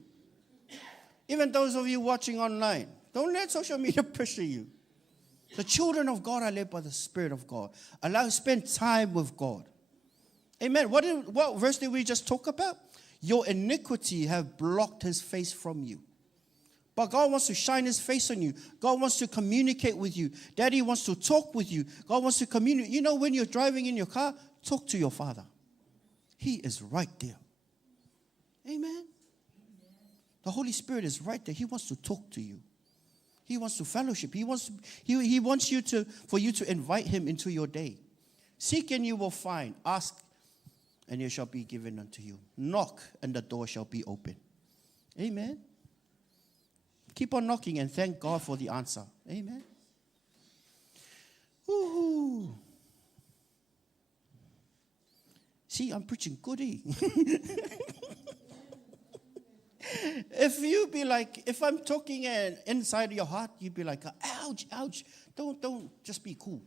Even those of you watching online, don't let social media pressure you. The children of God are led by the Spirit of God. Spend time with God. Amen. What verse did we just talk about? Your iniquity have blocked his face from you. But God wants to shine his face on you. God wants to communicate with you. Daddy wants to talk with you. God wants to communicate. You know, when you're driving in your car, talk to your Father. He is right there. Amen. The Holy Spirit is right there. He wants to talk to you. He wants to fellowship. He wants you for you to invite him into your day. Seek and you will find. Ask and it shall be given unto you. Knock and the door shall be open. Amen. Keep on knocking and thank God for the answer. Amen. Woo-hoo. See, I'm preaching good, eh? If you be like, if I'm talking inside your heart, you'd be like, ouch, ouch. Don't, just be cool.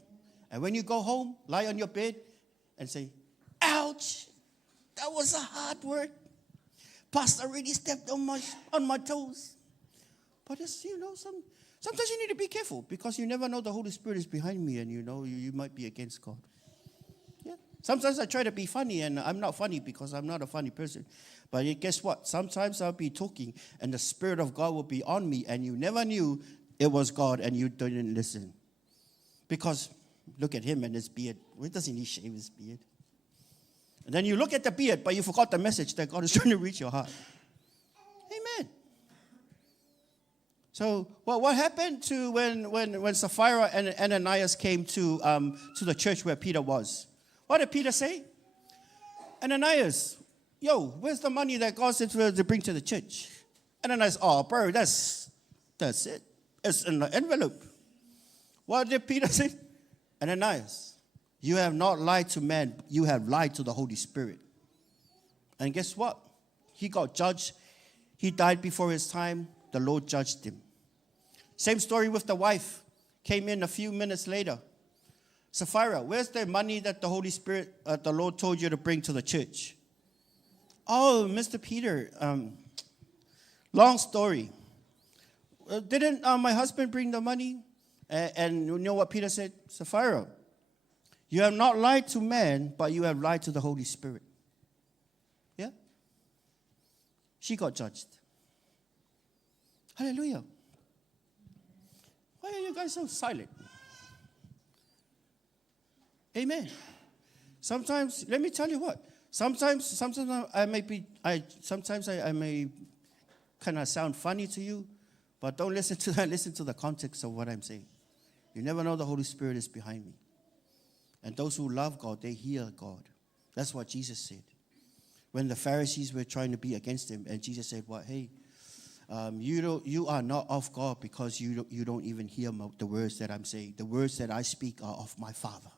And when you go home, lie on your bed and say, ouch, that was a hard word. Pastor really stepped on my toes. But it's, sometimes you need to be careful because you never know the Holy Spirit is behind me and you might be against God. Yeah. Sometimes I try to be funny and I'm not funny because I'm not a funny person. But guess what? Sometimes I'll be talking and the Spirit of God will be on me and you never knew it was God and you didn't listen. Because look at him and his beard. Why doesn't he shave his beard? And then you look at the beard, but you forgot the message that God is trying to reach your heart. Amen. So, what happened to when Sapphira and Ananias came to the church where Peter was? What did Peter say? Ananias, yo, where's the money that God said to bring to the church? Ananias, oh, bro, that's it. It's in the envelope. What did Peter say? Ananias, you have not lied to man, you have lied to the Holy Spirit. And guess what? He got judged. He died before his time. The Lord judged him. Same story with the wife. Came in a few minutes later. Sapphira, where's the money that the Holy Spirit, the Lord told you to bring to the church? Oh, Mr. Peter, long story. Didn't my husband bring the money? And you know what Peter said? Sapphira, you have not lied to man, but you have lied to the Holy Spirit. Yeah? She got judged. Hallelujah. Why are you guys so silent? Amen. Sometimes, let me tell you what. Sometimes I may kind of sound funny to you, but don't listen to that. Listen to the context of what I'm saying. You never know the Holy Spirit is behind me. And those who love God, they hear God. That's what Jesus said. When the Pharisees were trying to be against him, and Jesus said, "What? Hey, you are not of God because you don't even hear the words that I'm saying. The words that I speak are of my Father.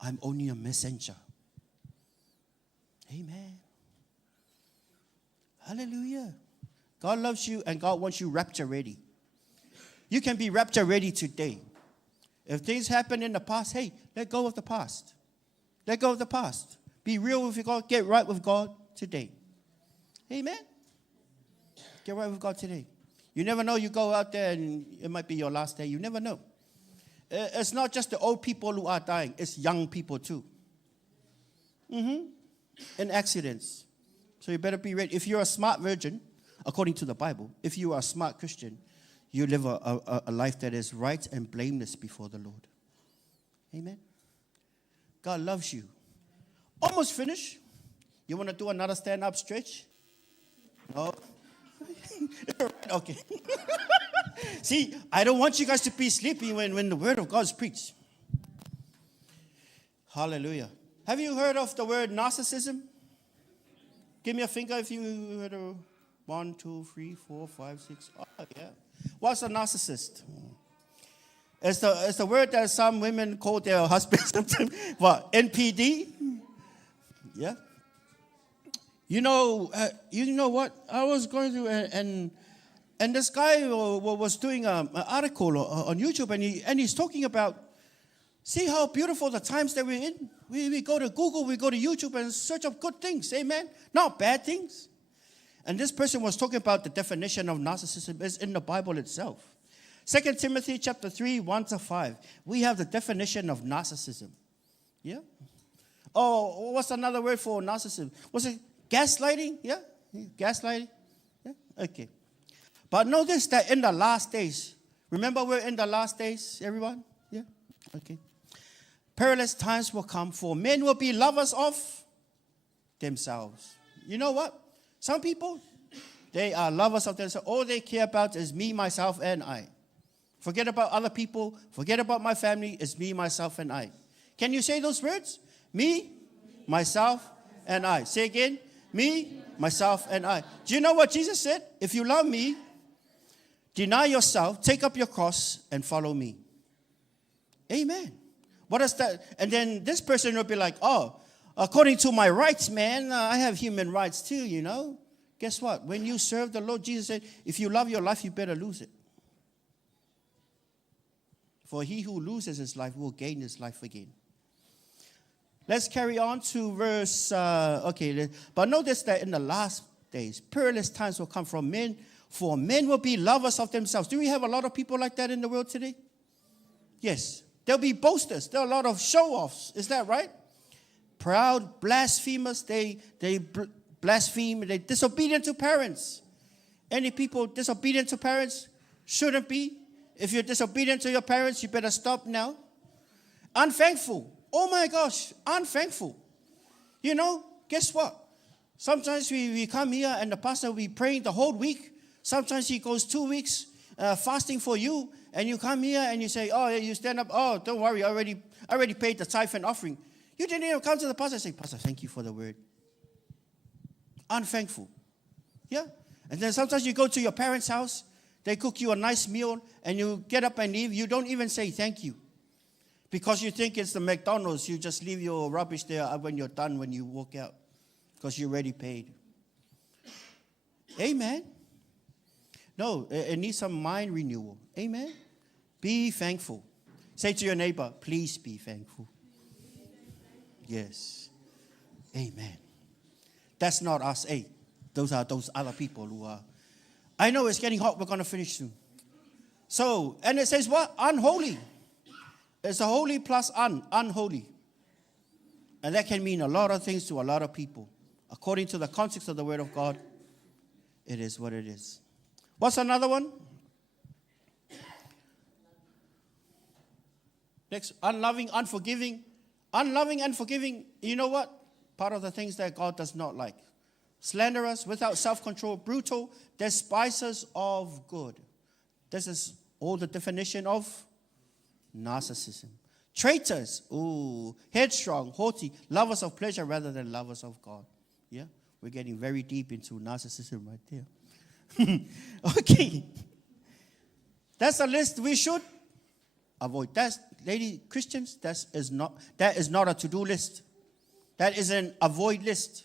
I'm only a messenger." Amen. Hallelujah. God loves you and God wants you rapture ready. You can be rapture ready today. If things happen in the past, hey, let go of the past. Let go of the past. Be real with God. Get right with God today. Amen. Get right with God today. You never know. You go out there and it might be your last day. You never know. It's not just the old people who are dying. It's young people too. In accidents. So you better be ready. If you're a smart virgin, according to the Bible, if you are a smart Christian, you live a life that is right and blameless before the Lord. Amen. God loves you. Almost finished. You want to do another stand-up stretch? No? Okay. See, I don't want you guys to be sleepy when the word of God is preached. Hallelujah. Have you heard of the word narcissism? Give me a finger if you heard of 1, 2, 3, 4, 5, 6. Oh, yeah. What's a narcissist? It's the word that some women call their husbands sometimes. What? NPD? Yeah. You know what? I was going through and this guy was doing an article on YouTube and he's talking about, see how beautiful the times that we're in. We go to Google, we go to YouTube and search up good things. Amen. Not bad things. And this person was talking about the definition of narcissism is in the Bible itself. 2 Timothy chapter 3, 1-5. We have the definition of narcissism. Yeah? Oh, what's another word for narcissism? Was it gaslighting? Yeah? Gaslighting? Yeah? Okay. But notice that in the last days, remember we're in the last days, everyone? Yeah? Okay. Perilous times will come, for men will be lovers of themselves. You know what? Some people, they are lovers of themselves. All they care about is me, myself, and I. Forget about other people. Forget about my family. It's me, myself, and I. Can you say those words? Me, myself, and I. Say again. Me, myself, and I. Do you know what Jesus said? If you love me, deny yourself, take up your cross, and follow me. Amen. What is that? And then this person will be like, oh, according to my rights, man, I have human rights too, you know. Guess what? When you serve the Lord, Jesus said, if you love your life, you better lose it. For he who loses his life will gain his life again. Let's carry on to verse, but notice that in the last days, perilous times will come from men, for men will be lovers of themselves. Do we have a lot of people like that in the world today? Yes. There'll be boasters. There are a lot of show-offs. Is that right? Proud, blasphemers, they blaspheme, they're disobedient to parents. Any people disobedient to parents shouldn't be. If you're disobedient to your parents, you better stop now. Unthankful. Oh my gosh, unthankful. You know, guess what? Sometimes we come here and the pastor will be praying the whole week. Sometimes he goes 2 weeks fasting for you, and you come here and you say, oh, you stand up, oh, don't worry, I already paid the tithe and offering. You didn't even come to the pastor and say, Pastor, thank you for the word. Unthankful. Yeah? And then sometimes you go to your parents' house, they cook you a nice meal, and you get up and leave. You don't even say thank you. Because you think it's the McDonald's, you just leave your rubbish there when you're done, when you walk out. Because you already paid. Amen. No, it needs some mind renewal. Amen. Be thankful. Say to your neighbor, please be thankful. Yes. Amen. That's not us. Hey, those are those other people who are. I know it's getting hot. We're going to finish soon. So, and it says what? Unholy. It's a holy plus unholy. And that can mean a lot of things to a lot of people. According to the context of the Word of God, it is what it is. What's another one? Next, unloving, unforgiving. Unloving and forgiving, you know what? Part of the things that God does not like. Slanderous, without self-control, brutal, despisers of good. This is all the definition of narcissism. Traitors, headstrong, haughty, lovers of pleasure rather than lovers of God. Yeah, we're getting very deep into narcissism right there. Okay. That's a list we should avoid. That's, lady Christians, that is not a to-do list. That is an avoid list.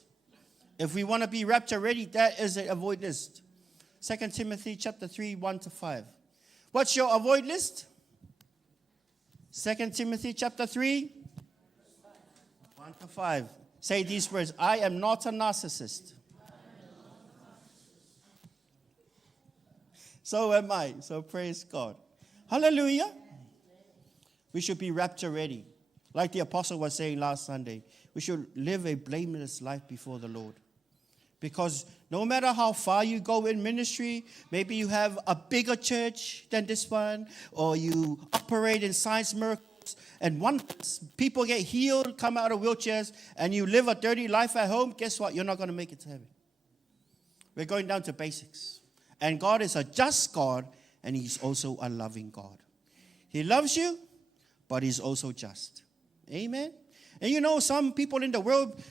If we want to be rapture ready, that is an avoid list. 2 Timothy chapter 3, 1-5. What's your avoid list? 2 Timothy chapter 3, 1-5. Say these words, I am not a narcissist. So am I. So praise God. Hallelujah. We should be rapture ready. Like the apostle was saying last Sunday, we should live a blameless life before the Lord. Because no matter how far you go in ministry, maybe you have a bigger church than this one, or you operate in science miracles, and people get healed, come out of wheelchairs, and you live a dirty life at home, guess what? You're not going to make it to heaven. We're going down to basics. And God is a just God, and He's also a loving God. He loves you, but He's also just. Amen? And you know, some people in the world,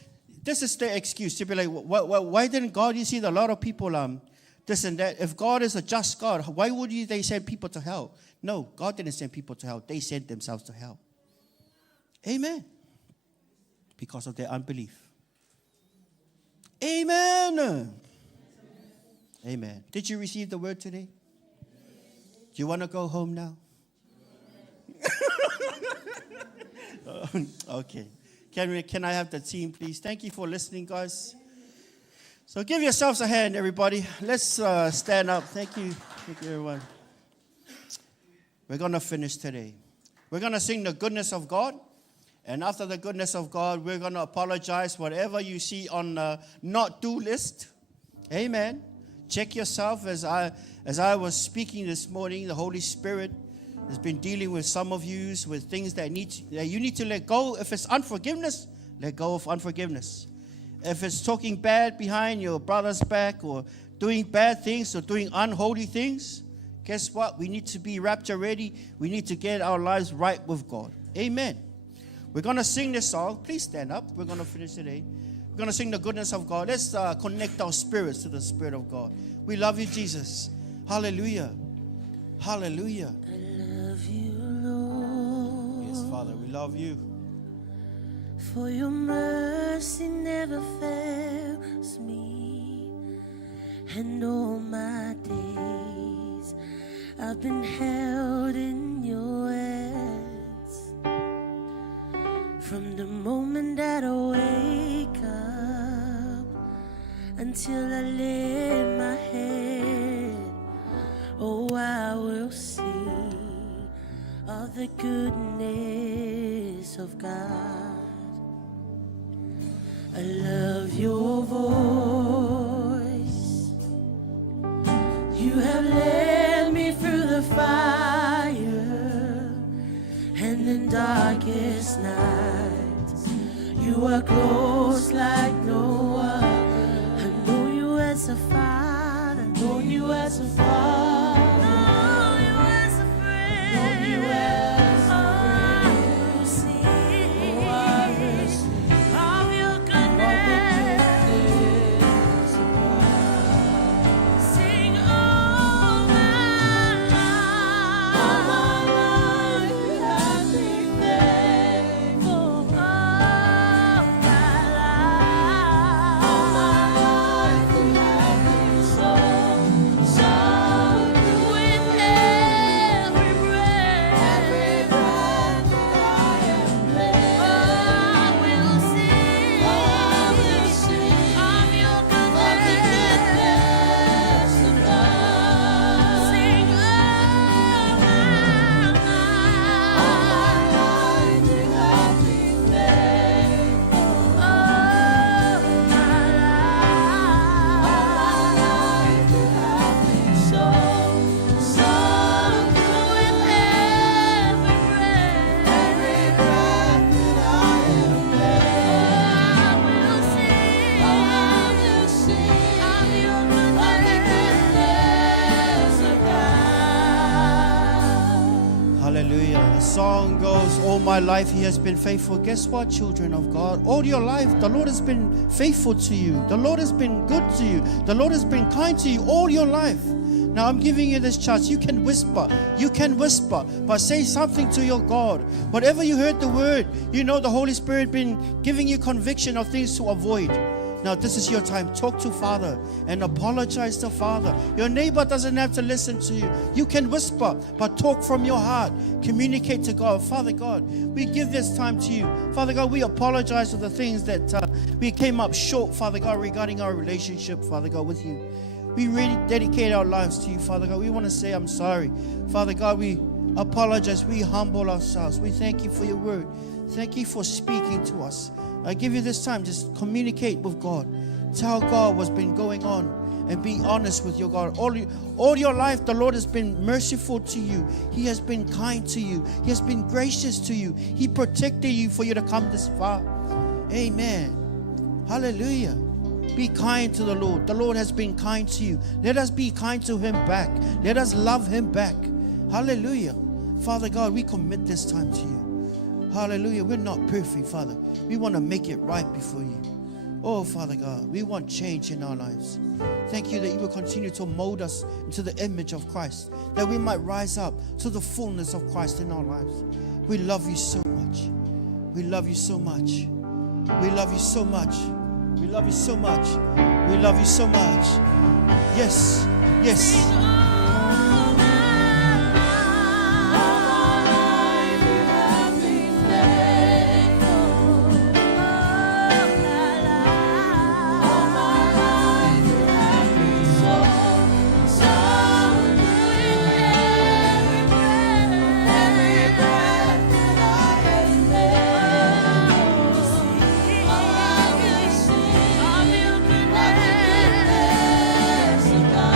this is their excuse to be like, why didn't God? You see, a lot of people, this and that. If God is a just God, why would they send people to hell? No, God didn't send people to hell. They sent themselves to hell. Amen. Because of their unbelief. Amen. Amen. Did you receive the word today? Do you want to go home now? Okay. Can I have the team, please? Thank you for listening, guys. So give yourselves a hand, everybody. Let's stand up. Thank you. Thank you, everyone. We're going to finish today. We're going to sing the goodness of God. And after the goodness of God, we're going to apologize whatever you see on the not do list. Amen. check yourself. As I was speaking this morning, the Holy Spirit has been dealing with some of you with things that you need to let go. If it's unforgiveness, let go of unforgiveness. If it's talking bad behind your brother's back, or doing bad things, or doing unholy things, guess what? We need to be rapture ready. We need to get our lives right with God. Amen. We're going to sing this song. Please stand up. We're going to finish today. We're going to sing the goodness of God. Let's connect our spirits to the Spirit of God. We love you, Jesus. Hallelujah. Hallelujah. I love you, Lord. Yes, Father, we love you. For your mercy never fails me, and all my days I've been held in your hands. From the moment that I wake up until I lay my head, oh, I will sing of the goodness of God. I love your voice. You have led me through the fire and the darkest nights. You are close like no other. I know you as a father. Know you as a father. Know you as a friend. Know you as a friend. Oh, sing of your goodness. Sing all my life. You have been faithful. All my life. You have been so good with every breath that I am blessed. I will sing of your goodness of God. Sing all my life. You have been faithful. All my life. You have been so good with every breath that I am blessed. I will sing of your goodness of God. Hallelujah. The song goes, all my life he has been faithful. Guess what, children of God? All your life, the Lord has been faithful to you. The Lord has been good to you. The Lord has been kind to you all your life. Now I'm giving you this chance. You can whisper, but say something to your God. Whatever you heard the word, you know the Holy Spirit been giving you conviction of things to avoid. Now this is your time. Talk to Father and apologize to Father. Your neighbor doesn't have to listen to you. You can whisper, but talk from your heart. Communicate to God. Father God, we give this time to you. Father God, we apologize for the things that we came up short, Father God, regarding our relationship, Father God, with you. We really dedicate our lives to you, Father God. We want to say I'm sorry. Father God, we apologize. We humble ourselves. We thank you for your word. Thank you for speaking to us. I give you this time. Just communicate with God. Tell God what's been going on and be honest with your God. All your life, the Lord has been merciful to you. He has been kind to you. He has been gracious to you. He protected you for you to come this far. Amen. Hallelujah. Be kind to the Lord. The Lord has been kind to you. Let us be kind to him back. Let us love him back. Hallelujah. Father God, we commit this time to you. Hallelujah. We're not perfect, Father. We want to make it right before you. Oh, Father God, we want change in our lives. Thank you that you will continue to mold us into the image of Christ, that we might rise up to the fullness of Christ in our lives. We love you so much. We love you so much. We love you so much. We love you so much. We love you so much. Yes, yes. Of your goodness of God.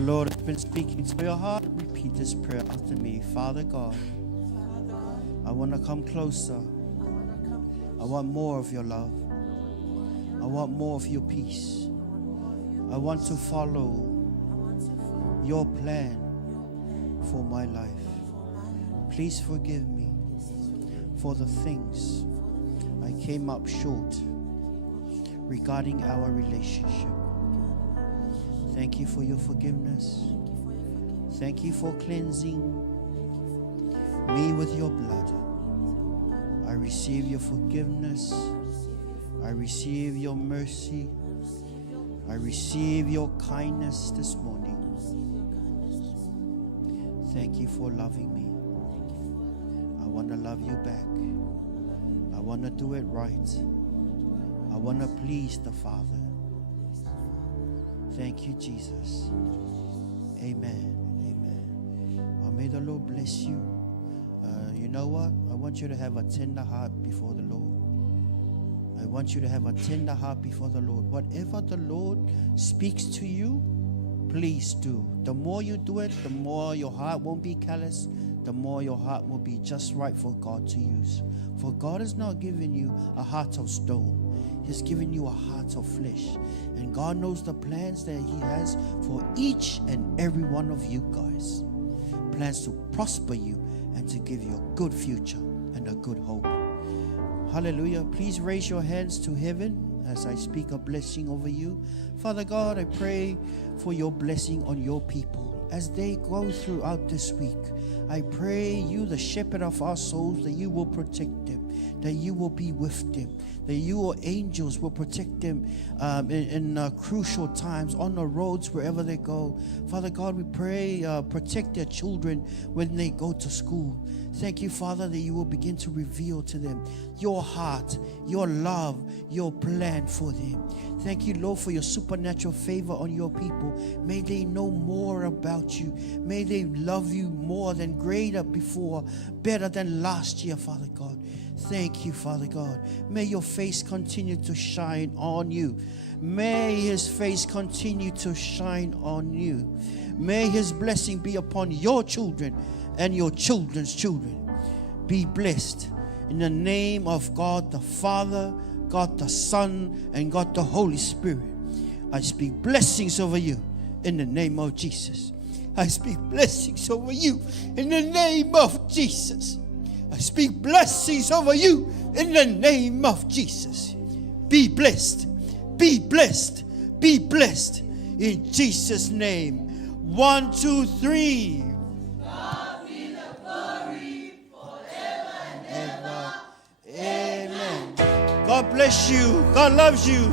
the Lord has been speaking to your heart, repeat this prayer after me. Father God, I want to come closer. I want more of your love. I want more of your peace. I want to follow your plan for my life. Please forgive me for the things I came up short regarding our relationship. Thank you for your forgiveness. Thank you for cleansing me with your blood. I receive your forgiveness. I receive your mercy. I receive your kindness this morning. Thank you for loving me. I want to love you back. I want to do it right. I want to please the Father. Thank you, Jesus. Amen. Amen. Well, may the Lord bless you. You know what? I want you to have a tender heart before the Lord. I want you to have a tender heart before the Lord. Whatever the Lord speaks to you, please do. The more you do it, the more your heart won't be callous. The more your heart will be just right for God to use. For God has not given you a heart of stone. He's given you a heart of flesh. And God knows the plans that He has for each and every one of you guys. Plans to prosper you and to give you a good future and a good hope. Hallelujah. Please raise your hands to heaven as I speak a blessing over you. Father God, I pray for your blessing on your people as they go throughout this week. I pray you, the shepherd of our souls, that you will protect them, that you will be with them, that your angels will protect them in crucial times on the roads wherever they go. Father God, we pray, protect their children when they go to school. Thank you, Father, that you will begin to reveal to them your heart, your love, your plan for them. Thank you, Lord, for your supernatural favor on your people. May they know more about you. May they love you more than greater before, better than last year, Father God. Thank you, Father God. May your face continue to shine on you. May His face continue to shine on you. May His blessing be upon your children and your children's children. Be blessed in the name of God the Father, God the Son, and God the Holy Spirit. I speak blessings over you in the name of Jesus. I speak blessings over you in the name of Jesus. I speak blessings over you in the name of Jesus. Be blessed. Be blessed. Be blessed in Jesus' name. 1, 2, 3. God be the glory forever and ever. Amen. God bless you. God loves you.